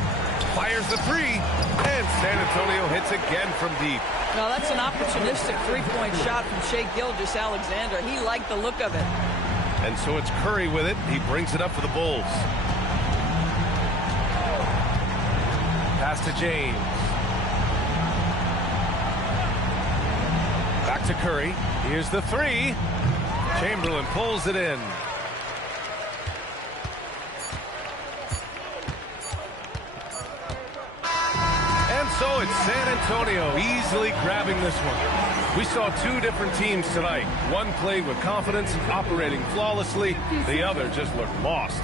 Fires the three. And San Antonio hits again from deep. Now that's an opportunistic three-point shot from Shai Gilgeous-Alexander. He liked the look of it. And so it's Curry with it. He brings it up for the Bulls. Pass to James. to Curry. Here's the three. Chamberlain pulls it in. And so it's San Antonio easily grabbing this one. We saw two different teams tonight. One played with confidence, operating flawlessly. The other just looked lost.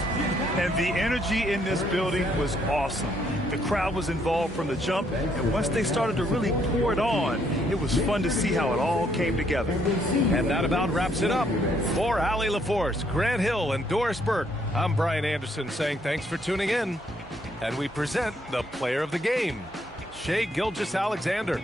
And the energy in this building was awesome. The crowd was involved from the jump, and once they started to really pour it on, it was fun to see how it all came together. And that about wraps it up. For Allie LaForce, Grant Hill, and Doris Burke, I'm Brian Anderson saying thanks for tuning in. And we present the player of the game, Shai Gilgeous-Alexander.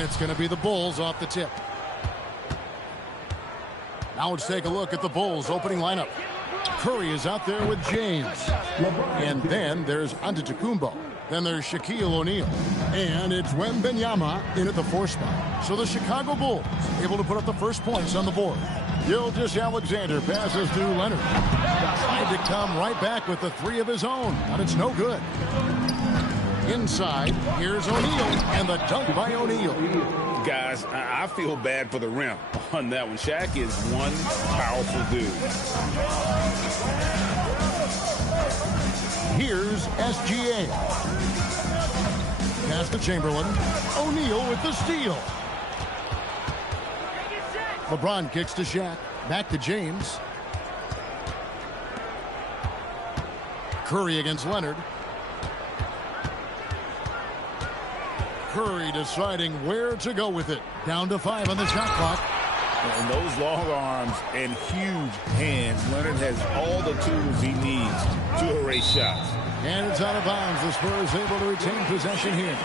And it's going to be the Bulls off the tip. Now let's take a look at the Bulls opening lineup. Curry is out there with James. And then there's Antetokounmpo. Then there's Shaquille O'Neal. And it's Wembanyama in at the 4 spot. So the Chicago Bulls able to put up the first points on the board. Gilgeous-Alexander passes to Leonard. Tried to come right back with the 3 of his own, but it's no good. Inside, here's O'Neal, and the dunk by O'Neal. Guys, I feel bad for the rim on that one. Shaq is one powerful dude. Here's SGA. Pass to Chamberlain. O'Neal with the steal. LeBron kicks to Shaq. Back to James. Curry against Leonard. Curry deciding where to go with it. Down to 5 on the shot clock. And those long arms and huge hands, Leonard has all the tools he needs to erase shots. And it's out of bounds. The Spurs able to retain possession here.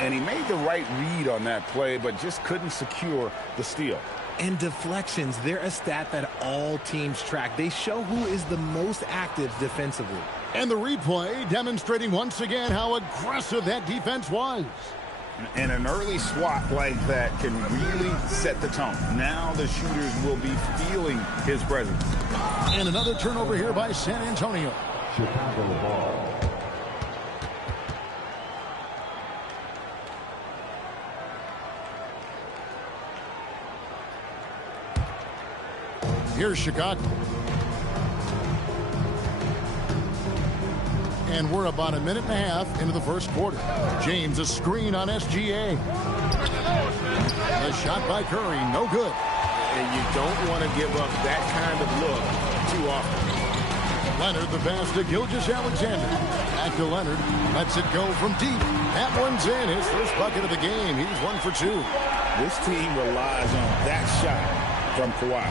And he made the right read on that play, but just couldn't secure the steal. And deflections, they're a stat that all teams track. They show who is the most active defensively. And the replay demonstrating once again how aggressive that defense was. And an early swat like that can really set the tone. Now the shooters will be feeling his presence. And another turnover here by San Antonio. Chicago ball. Here's Chicago. And we're about a minute and a half into the first quarter. James, a screen on SGA. A shot by Curry, no good. And you don't want to give up that kind of look too often. Leonard, the pass to Gilgeous-Alexander. Back to Leonard, lets it go from deep. That one's in, his first bucket of the game. He's 1 for 2. This team relies on that shot from Kawhi.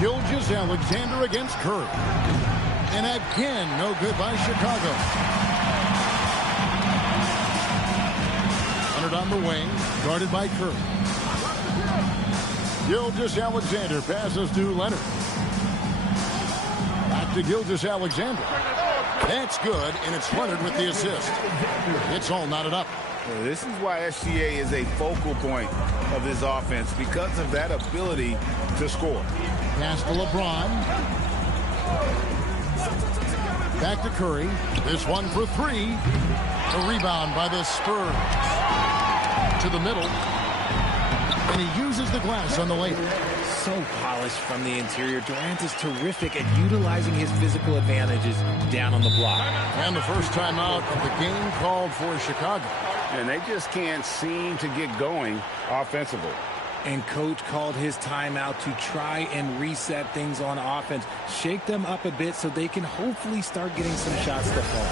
Gilgeous-Alexander against Curry. And again, no good by Chicago. Leonard on the wing, guarded by Curry. Gilgeous-Alexander passes to Leonard. Back to Gilgeous-Alexander. That's good, and it's Leonard with the assist. It's all knotted up. This is why SGA is a focal point of this offense, because of that ability to score. Pass to LeBron. Back to Curry. This one for 3. A rebound by the Spurs. To the middle. And he uses the glass on the layup. So polished from the interior. Durant is terrific at utilizing his physical advantages down on the block. And the first timeout of the game called for Chicago. And they just can't seem to get going offensively. And coach called his timeout to try and reset things on offense. Shake them up a bit so they can hopefully start getting some shots to fall.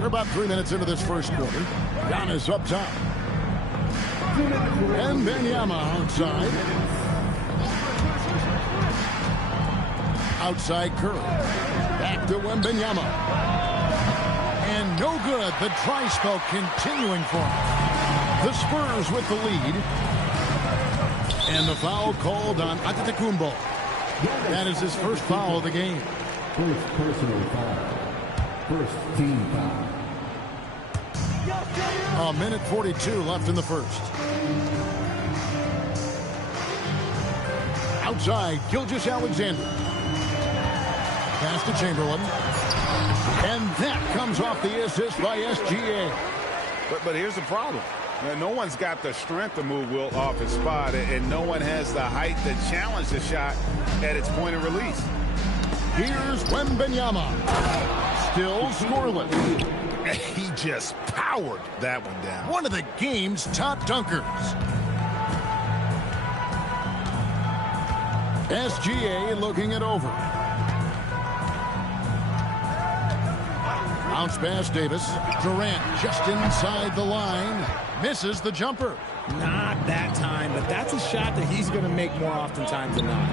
We're about 3 minutes into this first quarter. Giannis up top. And Wembanyama outside. Outside Curry. Back to Wembanyama. And no good. The dry spell continuing for him. The Spurs with the lead. And the foul called on Antetokounmpo. That is his first foul of the game. First personal foul. First team foul. A minute 42 left in the first. Outside, Gilgeous-Alexander. Pass to Chamberlain. And that comes off the assist by SGA. But here's the problem. No one's got the strength to move Wilt off his spot, and no one has the height to challenge the shot at its point of release. Here's Wembanyama. Still scoreless. He just powered that one down. One of the game's top dunkers. SGA looking it over. Bounce pass Davis. Durant just inside the line. Misses the jumper. Not that time, but that's a shot that he's going to make more oftentimes than not.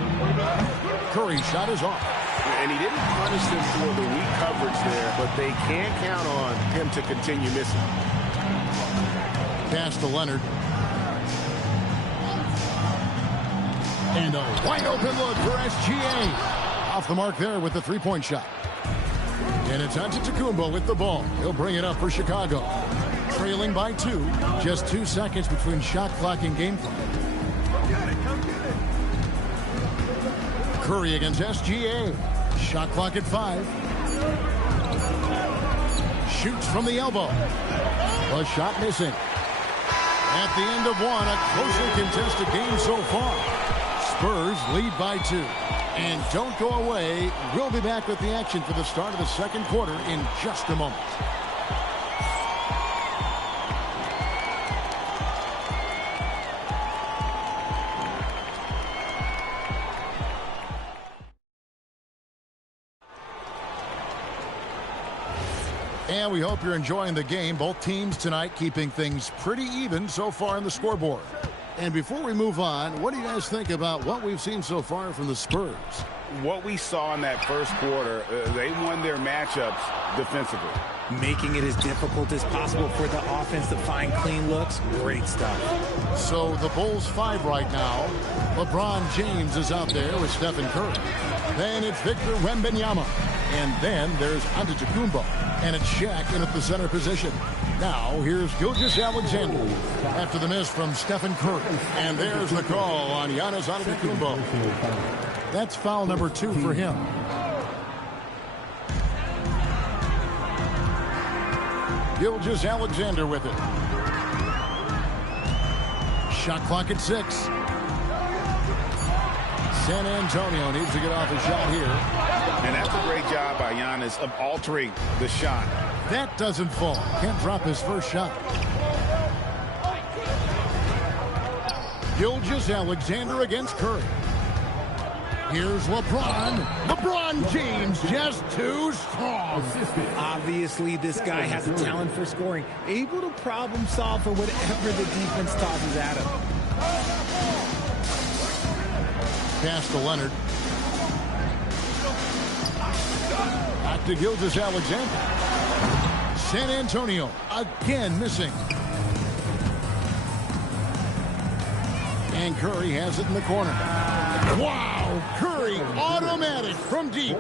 Curry's shot is off. And he didn't punish them for the weak coverage there, but they can't count on him to continue missing. Pass to Leonard. And a wide open look for SGA. Off the mark there with the three-point shot. And it's Antetokounmpo with the ball. He'll bring it up for Chicago. Trailing by 2. Just 2 seconds between shot clock and game clock. Curry against SGA. Shot clock at 5. Shoots from the elbow. A shot missing. At the end of 1, a closely contested game so far. Spurs lead by 2. And don't go away. We'll be back with the action for the start of the second quarter in just a moment. And we hope you're enjoying the game. Both teams tonight keeping things pretty even so far on the scoreboard. And before we move on, what do you guys think about what we've seen so far from the Spurs? What we saw in that first quarter, they won their matchups defensively. Making it as difficult as possible for the offense to find clean looks. Great stuff. So the Bulls 5 right now. LeBron James is out there with Stephen Curry. Then it's Victor Wembanyama. And then there's Antetokounmpo. And it's Shaq in at the center position. Now here's Gilgeous-Alexander after the miss from Stephen Curry. And there's the call on Giannis Antetokounmpo. That's foul number 2 for him. Gilgeous-Alexander with it. Shot clock at 6. San Antonio needs to get off a shot here. And that's a great job by Giannis of altering the shot. That doesn't fall. Can't drop his first shot. Gilgeous-Alexander against Curry. Here's LeBron. LeBron James just too strong. Obviously, this guy has a talent for scoring. Able to problem solve for whatever the defense tosses at him. Pass to Leonard. Back to Gilgeous-Alexander. San Antonio again missing. And Curry has it in the corner. Wow! Curry automatic from deep.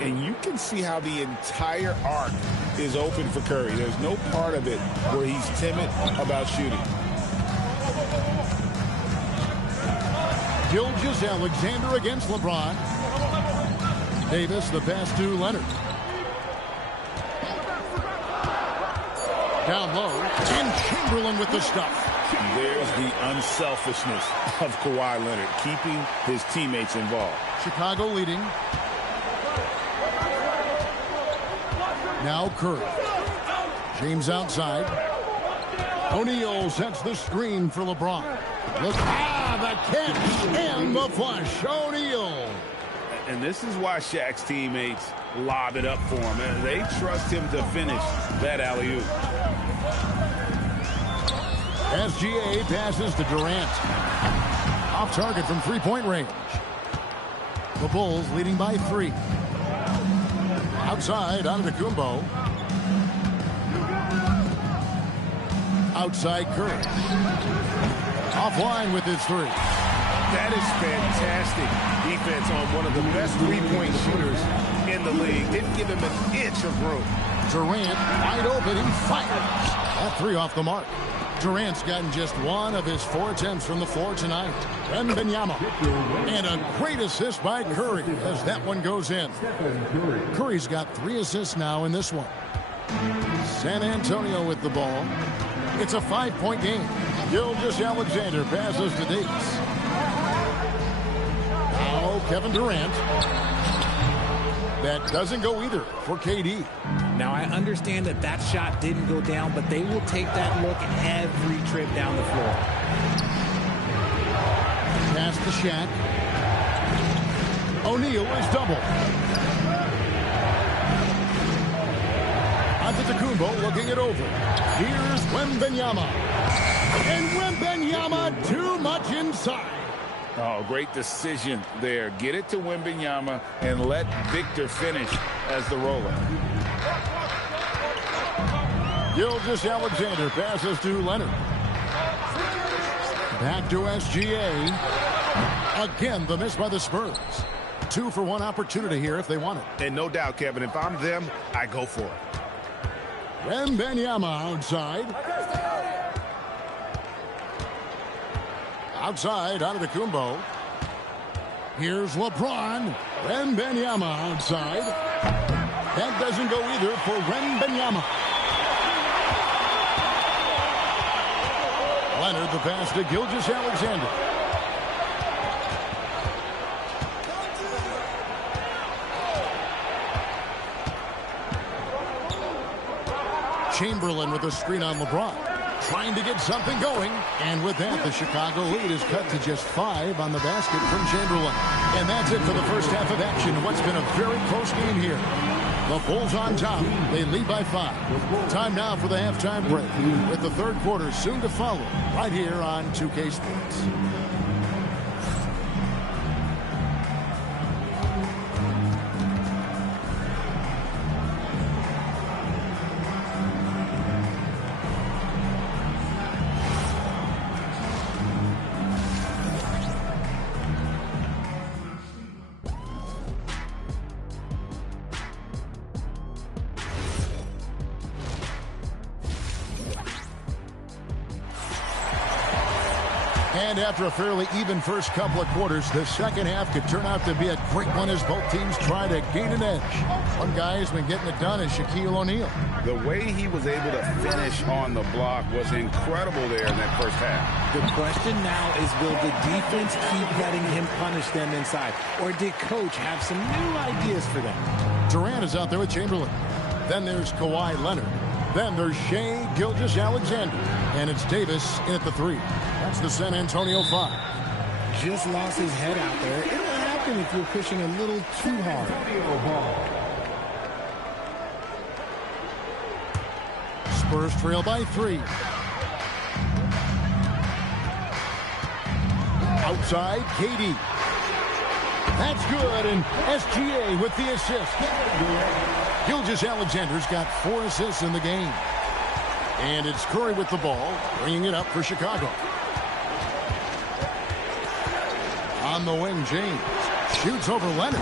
And you can see how the entire arc is open for Curry. There's no part of it where he's timid about shooting. Gilgeous-Alexander against LeBron. Davis, the pass to Leonard. Down low, and Chamberlain with the stuff. There's the unselfishness of Kawhi Leonard, keeping his teammates involved. Chicago leading. Now Curry. James outside. O'Neal sets the screen for LeBron. Look, the catch and the flush. O'Neal. And this is why Shaq's teammates lob it up for him. And they trust him to finish that alley-oop. SGA passes to Durant. Off target from three-point range. The Bulls leading by 3. Outside, Antetokounmpo. Outside, Curry. Offline with his 3. That is fantastic defense on one of the best three-point shooters in the league. Didn't give him an inch of room. Durant wide open and fires. That 3 off the mark. Durant's gotten just 1 of his 4 attempts from the floor tonight. Wembanyama. And a great assist by Curry as that one goes in. Curry's got 3 assists now in this one. San Antonio with the ball. It's a 5-point game. Gilgeous-Alexander passes to Davis. Now Kevin Durant. That doesn't go either for KD. Now, I understand that that shot didn't go down, but they will take that look every trip down the floor. Pass to Shaq. O'Neal is double. Antetokounmpo looking it over. Here's Wembanyama. And Wembanyama too much inside. Oh, great decision there. Get it to Wembanyama and let Victor finish as the roller. Gilgeous-Alexander passes to Leonard. Back to SGA. Again, the miss by the Spurs. 2-for-1 opportunity here if they want it. And no doubt, Kevin, if I'm them, I go for it. Wembanyama outside. Outside, Antetokounmpo. Here's LeBron. Wembanyama outside. That doesn't go either for Wembanyama. Leonard, the pass to Gilgeous-Alexander. Chamberlain with a screen on LeBron. Trying to get something going. And with that, the Chicago lead is cut to just 5 on the basket from Chamberlain. And that's it for the first half of action. What's been a very close game here. The Bulls on top. They lead by 5. Time now for the halftime break. With the third quarter soon to follow. Right here on 2K Sports. And after a fairly even first couple of quarters, the second half could turn out to be a great one as both teams try to gain an edge. One guy who's been getting it done is Shaquille O'Neal. The way he was able to finish on the block was incredible there in that first half. The question now is, will the defense keep letting him punish them inside? Or did Coach have some new ideas for them? Durant is out there with Chamberlain. Then there's Kawhi Leonard. Then there's Shai Gilgeous-Alexander. And it's Davis in at the 3. That's the San Antonio 5. Just lost his head out there. It'll happen if you're pushing a little too hard. Spurs trail by 3. Outside, KD. That's good, and SGA with the assist. Gilgeous-Alexander's got 4 assists in the game. And it's Curry with the ball, bringing it up for Chicago. On the wing, James shoots over Leonard.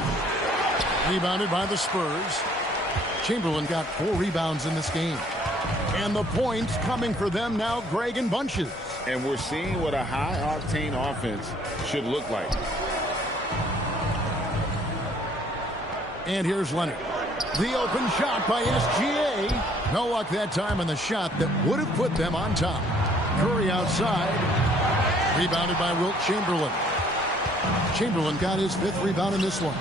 Rebounded by the Spurs. Chamberlain got 4 rebounds in this game. And the points coming for them now, Greg, in bunches. And we're seeing what a high-octane offense should look like. And here's Leonard. The open shot by SGA. No luck that time on the shot that would have put them on top. Curry outside. Rebounded by Wilt Chamberlain. Chamberlain got his 5th rebound in this one.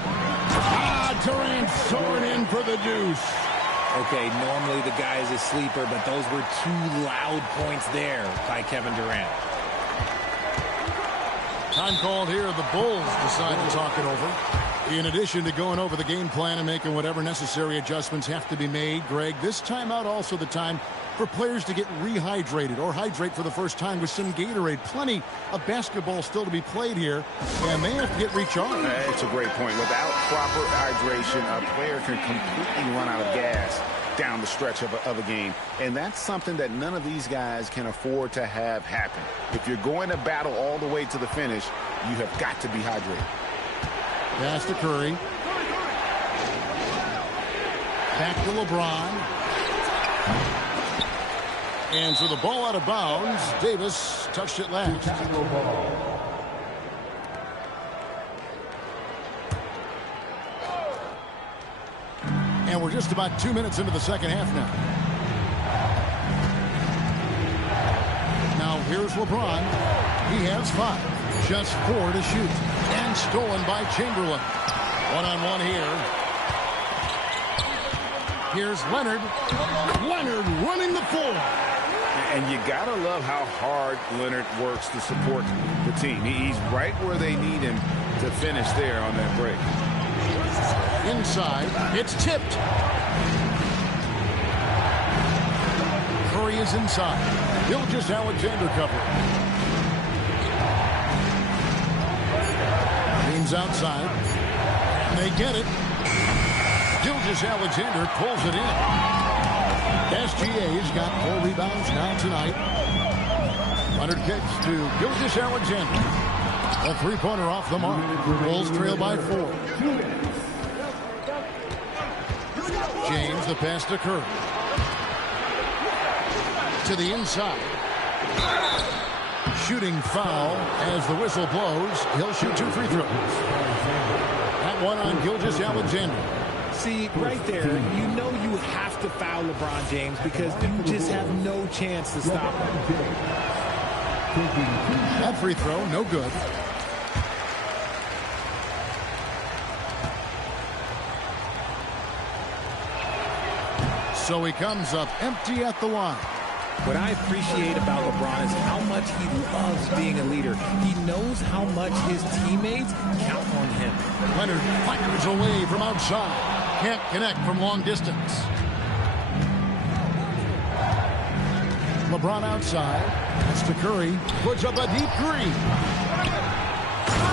Durant soaring in for the deuce. Okay, normally the guy is a sleeper, but those were 2 loud points there by Kevin Durant. Time called here. The Bulls decide to talk it over. In addition to going over the game plan and making whatever necessary adjustments have to be made, Greg, this timeout also the time for players to get rehydrated or hydrate for the first time with some Gatorade. Plenty of basketball still to be played here, and they have to get recharged. It's a great point. Without proper hydration, a player can completely run out of gas down the stretch of a game. And that's something that none of these guys can afford to have happen. If you're going to battle all the way to the finish, you have got to be hydrated. Pass to Curry. Back to LeBron. And so the ball out of bounds. Davis touched it last. And we're just about 2 minutes into the second half now. Now here's LeBron. He has 5. Just 4 to shoot. And stolen by Chamberlain. One-on-one here. Here's Leonard. Leonard running the floor. And you got to love how hard Leonard works to support the team. He's right where they need him to finish there on that break. Inside, it's tipped. Curry is inside. Gilgeous-Alexander cover. James outside. And they get it. Gilgeous-Alexander pulls it in. SGA's got 4 rebounds now tonight. Leonard kicks to Gilgeous-Alexander. A three-pointer off the mark. Bulls trail by 4. James, the pass to Curry. To the inside. Shooting foul as the whistle blows. He'll shoot 2 free throws. That one on Gilgeous-Alexander. See, right there, you know you have to foul LeBron James because you just have no chance to stop him. That free throw, no good. So he comes up empty at the line. What I appreciate about LeBron is how much he loves being a leader. He knows how much his teammates count on him. Leonard fires away from outside. Can't connect from long distance. LeBron outside. That's to Curry. Puts up a deep 3.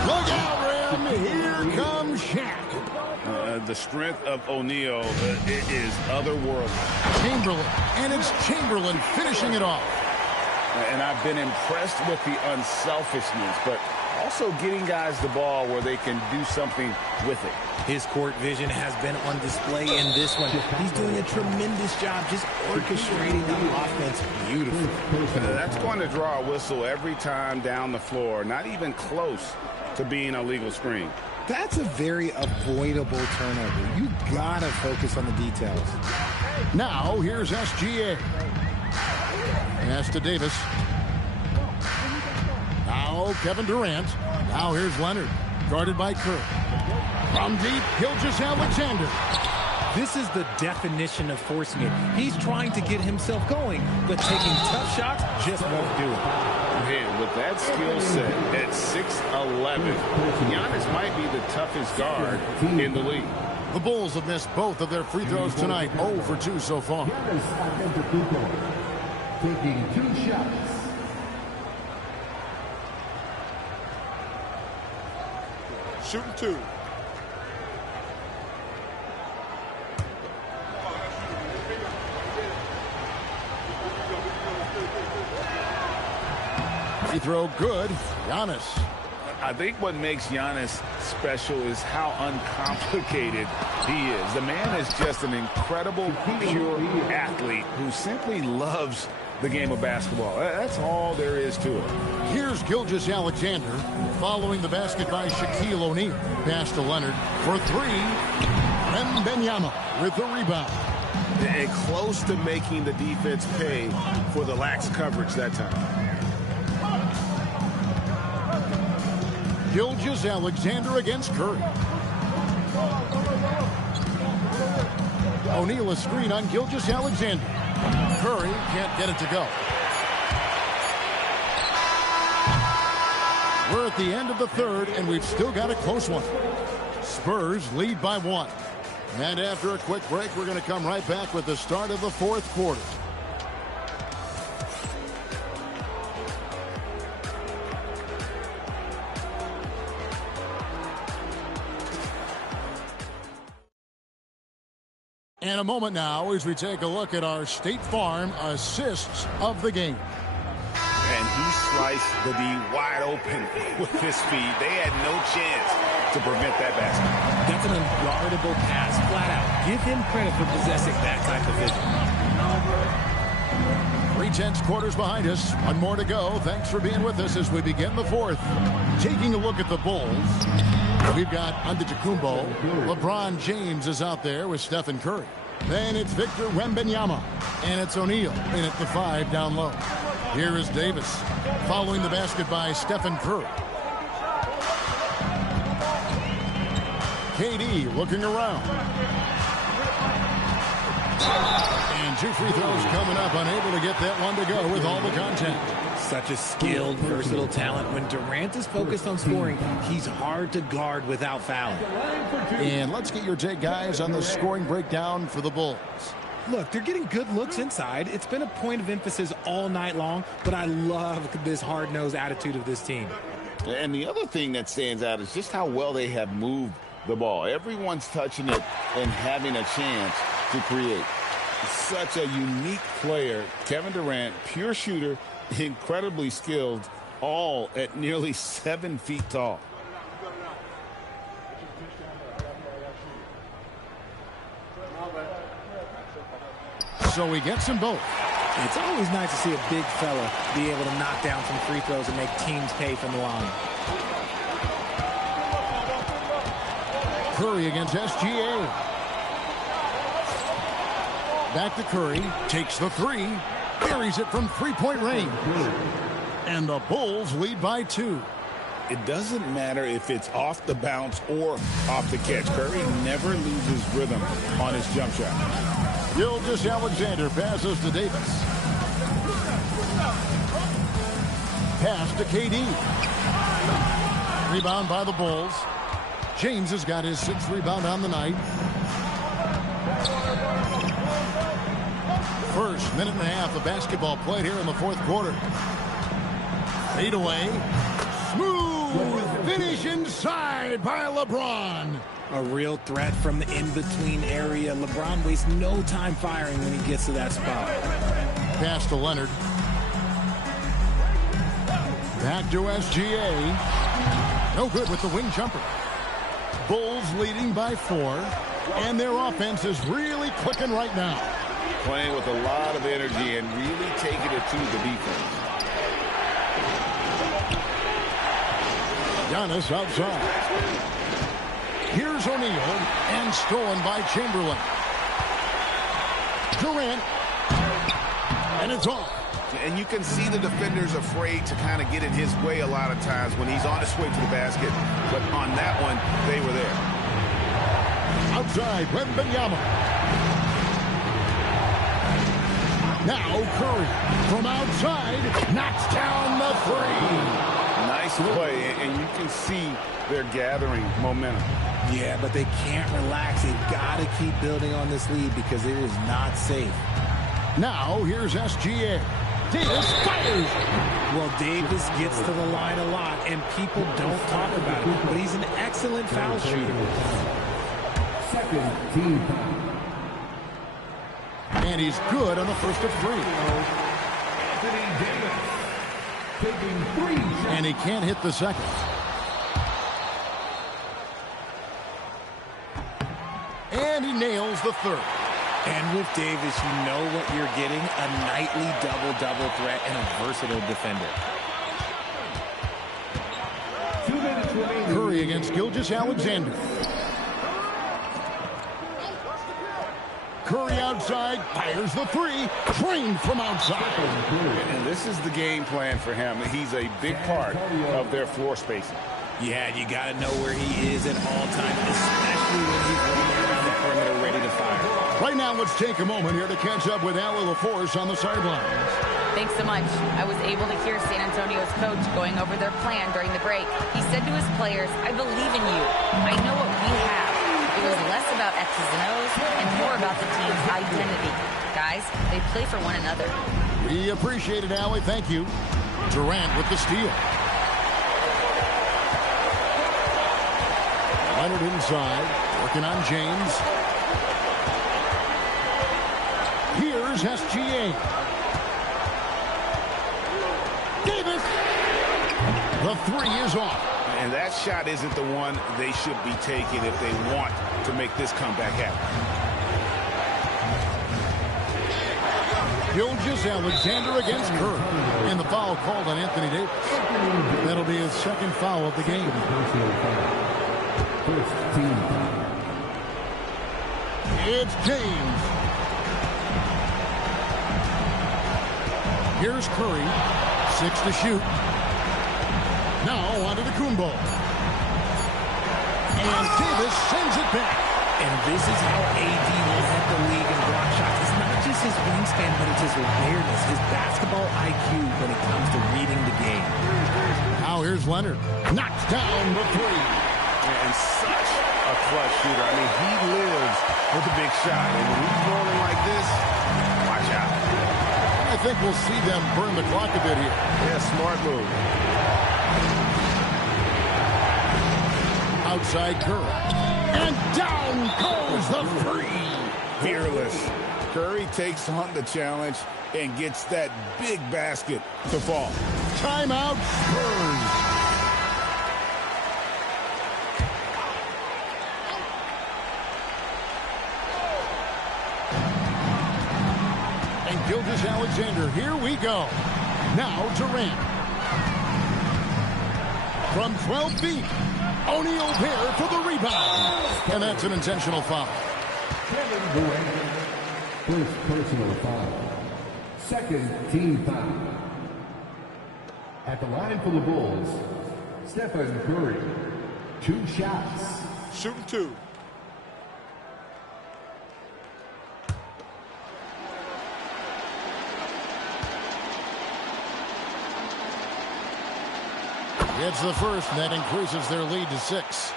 Look out, Rim. Here comes Shaq. The strength of O'Neal is otherworldly. Chamberlain, and it's Chamberlain finishing it off. And I've been impressed with the unselfishness, but also getting guys the ball where they can do something with it. His court vision has been on display in this one. He's doing a tremendous job just orchestrating the offense beautifully. That's going to draw a whistle every time down the floor, not even close to being a legal screen. That's a very avoidable turnover. You gotta focus on the details. Now, here's SGA. Pass to Davis. Now, Kevin Durant. Now, here's Leonard. Guarded by Curry. From deep, Gilgeous-Alexander. This is the definition of forcing it. He's trying to get himself going, but taking tough shots just won't do it. Man, with that skill set at 6'11", Giannis might be the toughest guard in the league. The Bulls have missed both of their free throws tonight. 0 for 2 so far. Taking 2 shots. Shooting 2. Free throw good. Giannis. I think what makes Giannis special is how uncomplicated he is. The man is just an incredible, pure athlete who simply loves the game of basketball. That's all there is to it. Here's Gilgeous-Alexander following the basket by Shaquille O'Neal. Pass to Leonard for 3. Wembanyama with the rebound. And close to making the defense pay for the lax coverage that time. Gilgeous-Alexander against Curry. O'Neal a screen on Gilgeous-Alexander. Curry can't get it to go. We're at the end of the third, and we've still got a close one. Spurs lead by 1. And after a quick break, we're going to come right back with the start of the fourth quarter. And a moment now as we take a look at our State Farm assists of the game. And he sliced the D wide open with his feet. They had no chance to prevent that basket. That's an unguardable pass, flat out. Give him credit for possessing that type of vision. 3/10 quarters behind us. 1 more to go. Thanks for being with us as we begin the fourth. Taking a look at the Bulls. We've got Antetokounmpo. LeBron James is out there with Stephen Curry. Then it's Victor Wembanyama. And it's O'Neal in at the 5 down low. Here is Davis following the basket by Stephen Curry. KD looking around. And 2 free throws coming up, unable to get that one to go with all the contact. Such a skilled, versatile talent. When Durant is focused on scoring, he's hard to guard without fouling. And let's get your take, guys, on the scoring breakdown for the Bulls. Look, they're getting good looks inside. It's been a point of emphasis all night long, but I love this hard-nosed attitude of this team. And the other thing that stands out is just how well they have moved the ball. Everyone's touching it and having a chance to create. Such a unique player. Kevin Durant, pure shooter, incredibly skilled, all at nearly 7 feet tall. So he gets them both. It's always nice to see a big fella be able to knock down some free throws and make teams pay from the line. Curry against SGA. Back to Curry. Takes the 3. Buries it from 3-point range. And the Bulls lead by 2. It doesn't matter if it's off the bounce or off the catch. Curry never loses rhythm on his jump shot. Gilgeous-Alexander passes to Davis. Pass to KD. Rebound by the Bulls. James has got his 6th rebound on the night. First minute and a half of basketball played here in the 4th quarter. Fade away. Smooth finish inside by LeBron. A real threat from the in-between area. LeBron wastes no time firing when he gets to that spot. Pass to Leonard. Back to SGA. No good with the wing jumper. Bulls leading by 4. And their offense is really clicking right now. Playing with a lot of energy and really taking it to the defense. Giannis outside. Here's O'Neal, and stolen by Chamberlain. Durant, and it's off. And you can see the defenders afraid to kind of get in his way a lot of times when he's on his way to the basket. But on that one, they were there. Outside, Wembanyama. Now Curry from outside knocks down the 3. Nice play, and you can see they're gathering momentum. Yeah, but they can't relax. They've got to keep building on this lead because it is not safe. Now here's SGA. Davis fires. Well, Davis gets to the line a lot, and people don't talk about it, but he's an excellent foul shooter. Second team. And he's good on the first of 3. Anthony Davis taking 3 shots. And he can't hit the second. And he nails the 3rd. And with Davis, you know what you're getting, a nightly double-double threat and a versatile defender. 2 minutes remaining. Curry against Gilgeous-Alexander. Curry outside, fires the 3, trained from outside. And this is the game plan for him. He's a big part of their floor spacing. Yeah, you got to know where he is at all times, especially when he's roaming around the perimeter ready to fire. Right now, let's take a moment here to catch up with Allie LaForce on the sidelines. Thanks so much. I was able to hear San Antonio's coach going over their plan during the break. He said to his players, "I believe in you. I know what we have." It was less about X's and O's and more about the team's identity. Guys, they play for one another. We appreciate it, Allie. Thank you. Durant with the steal. Leonard inside, working on James. Here's SGA. Davis. The 3 is off. And that shot isn't the one they should be taking if they want to make this comeback happen. Gilgeous-Alexander against Curry. And the foul called on Anthony Davis. That'll be his 2nd foul of the game. First team. It's James. Here's Curry. 6 to shoot. Now onto the Kumbo. And Davis sends it back. And this is how AD will hit the league in block shots. It's not just his his awareness, his basketball IQ when it comes to reading the game. Now here's Leonard. Knocks down the three. And such a clutch shooter. I mean, he lives with a big shot. And when he's rolling like this, watch out. I think we'll see them burn the clock a bit here. Yeah, smart move. Outside Curry. And down goes the three. Fearless. Curry takes on the challenge and gets that big basket to fall. Timeout Spurs. And Gilgeous-Alexander, here we go. Now Durant. From 12 feet, O'Neal there for the rebound. And that's an intentional foul. Kevin Durant. First personal foul. Second team foul. At the line for the Bulls, Stephen Curry. 2 shots. Shooting 2. It's the first, and that increases their lead to 6.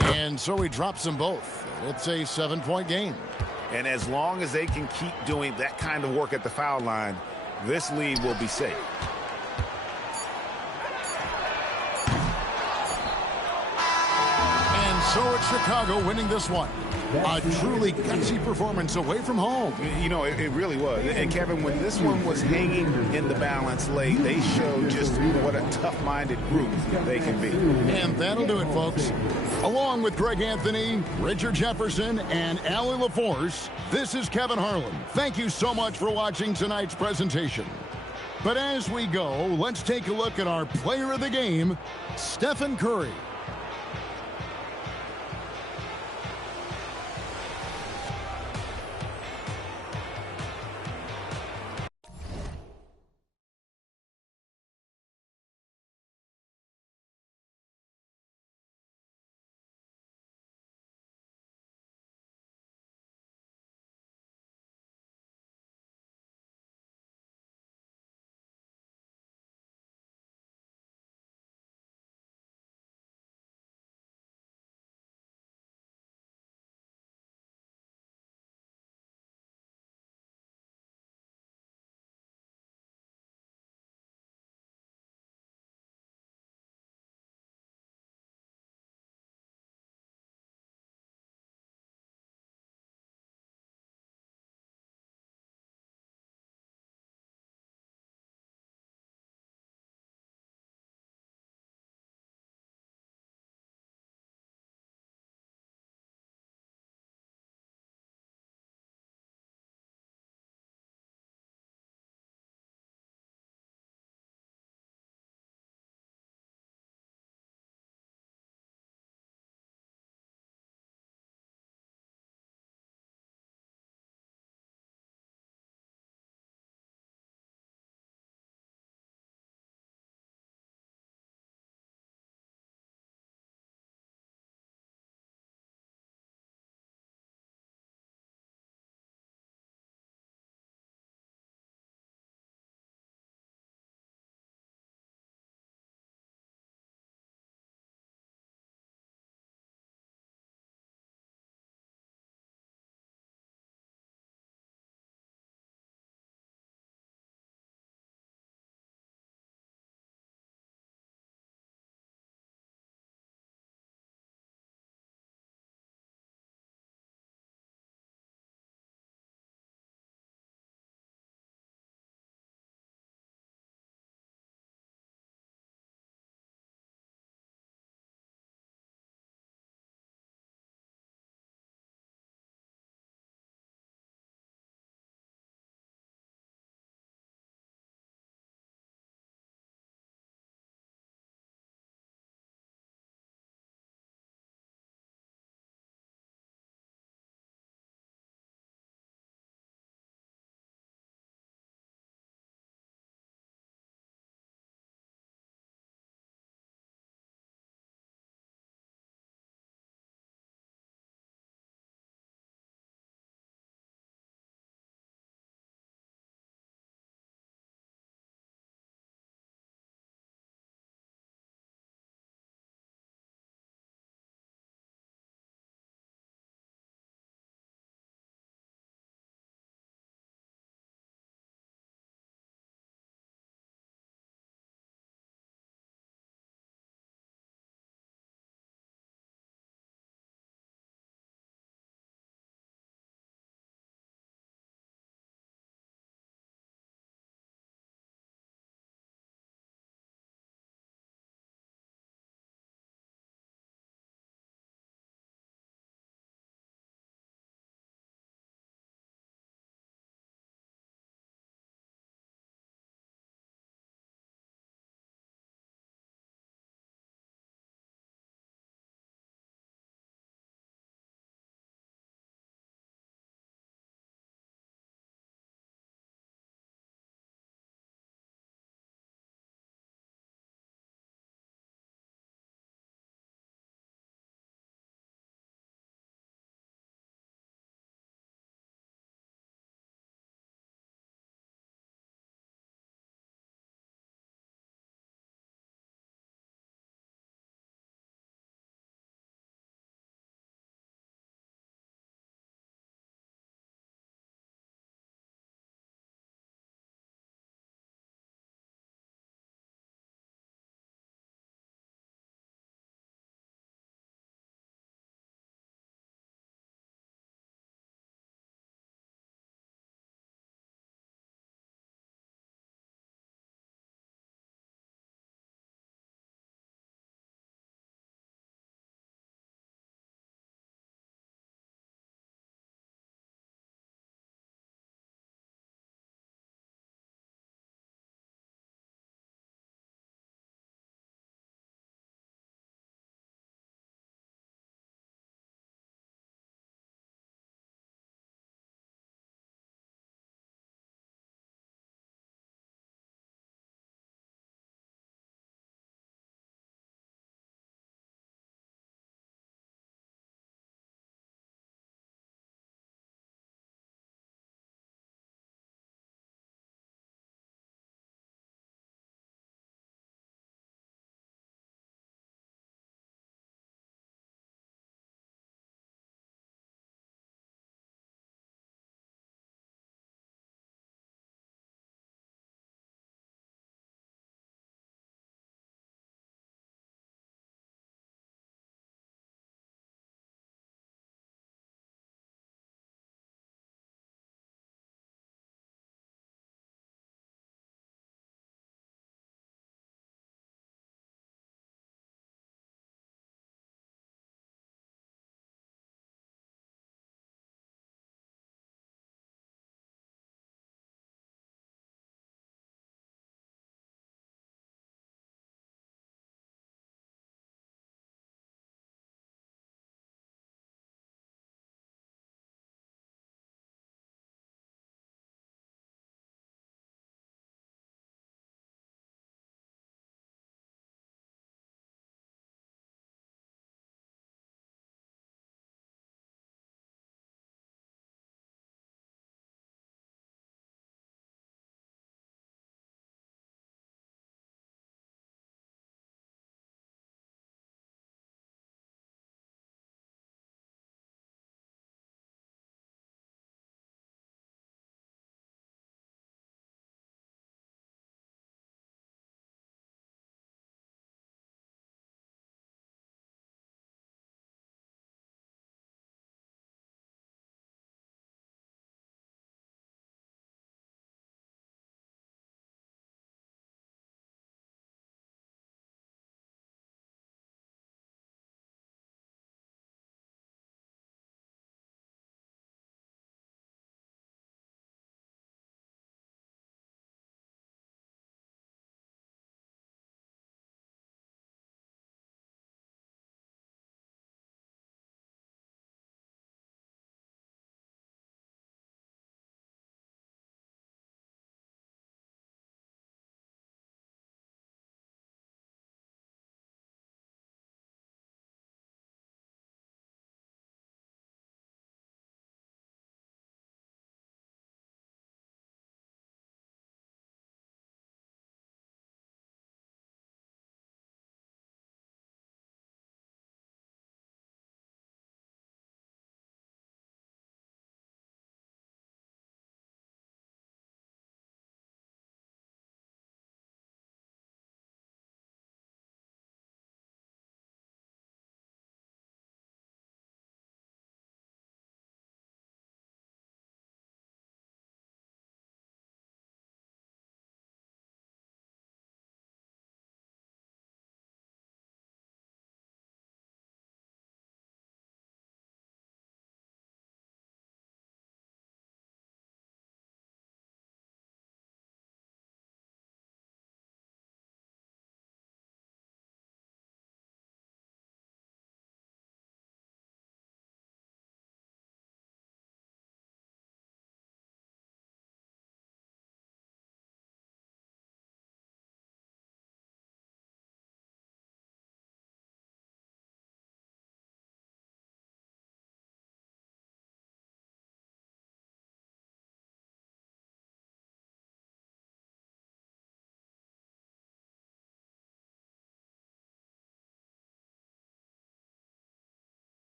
And so he drops them both. It's a 7-point game. And as long as they can keep doing that kind of work at the foul line, this lead will be safe. And so it's Chicago winning this one. A truly gutsy performance away from home. You know, it really was. And, Kevin, when this one was hanging in the balance late, they showed just what a tough-minded group they can be. And that'll do it, folks. Along with Greg Anthony, Richard Jefferson, and Allie LaForce, this is Kevin Harlan. Thank you so much for watching tonight's presentation. But as we go, let's take a look at our player of the game, Stephen Curry.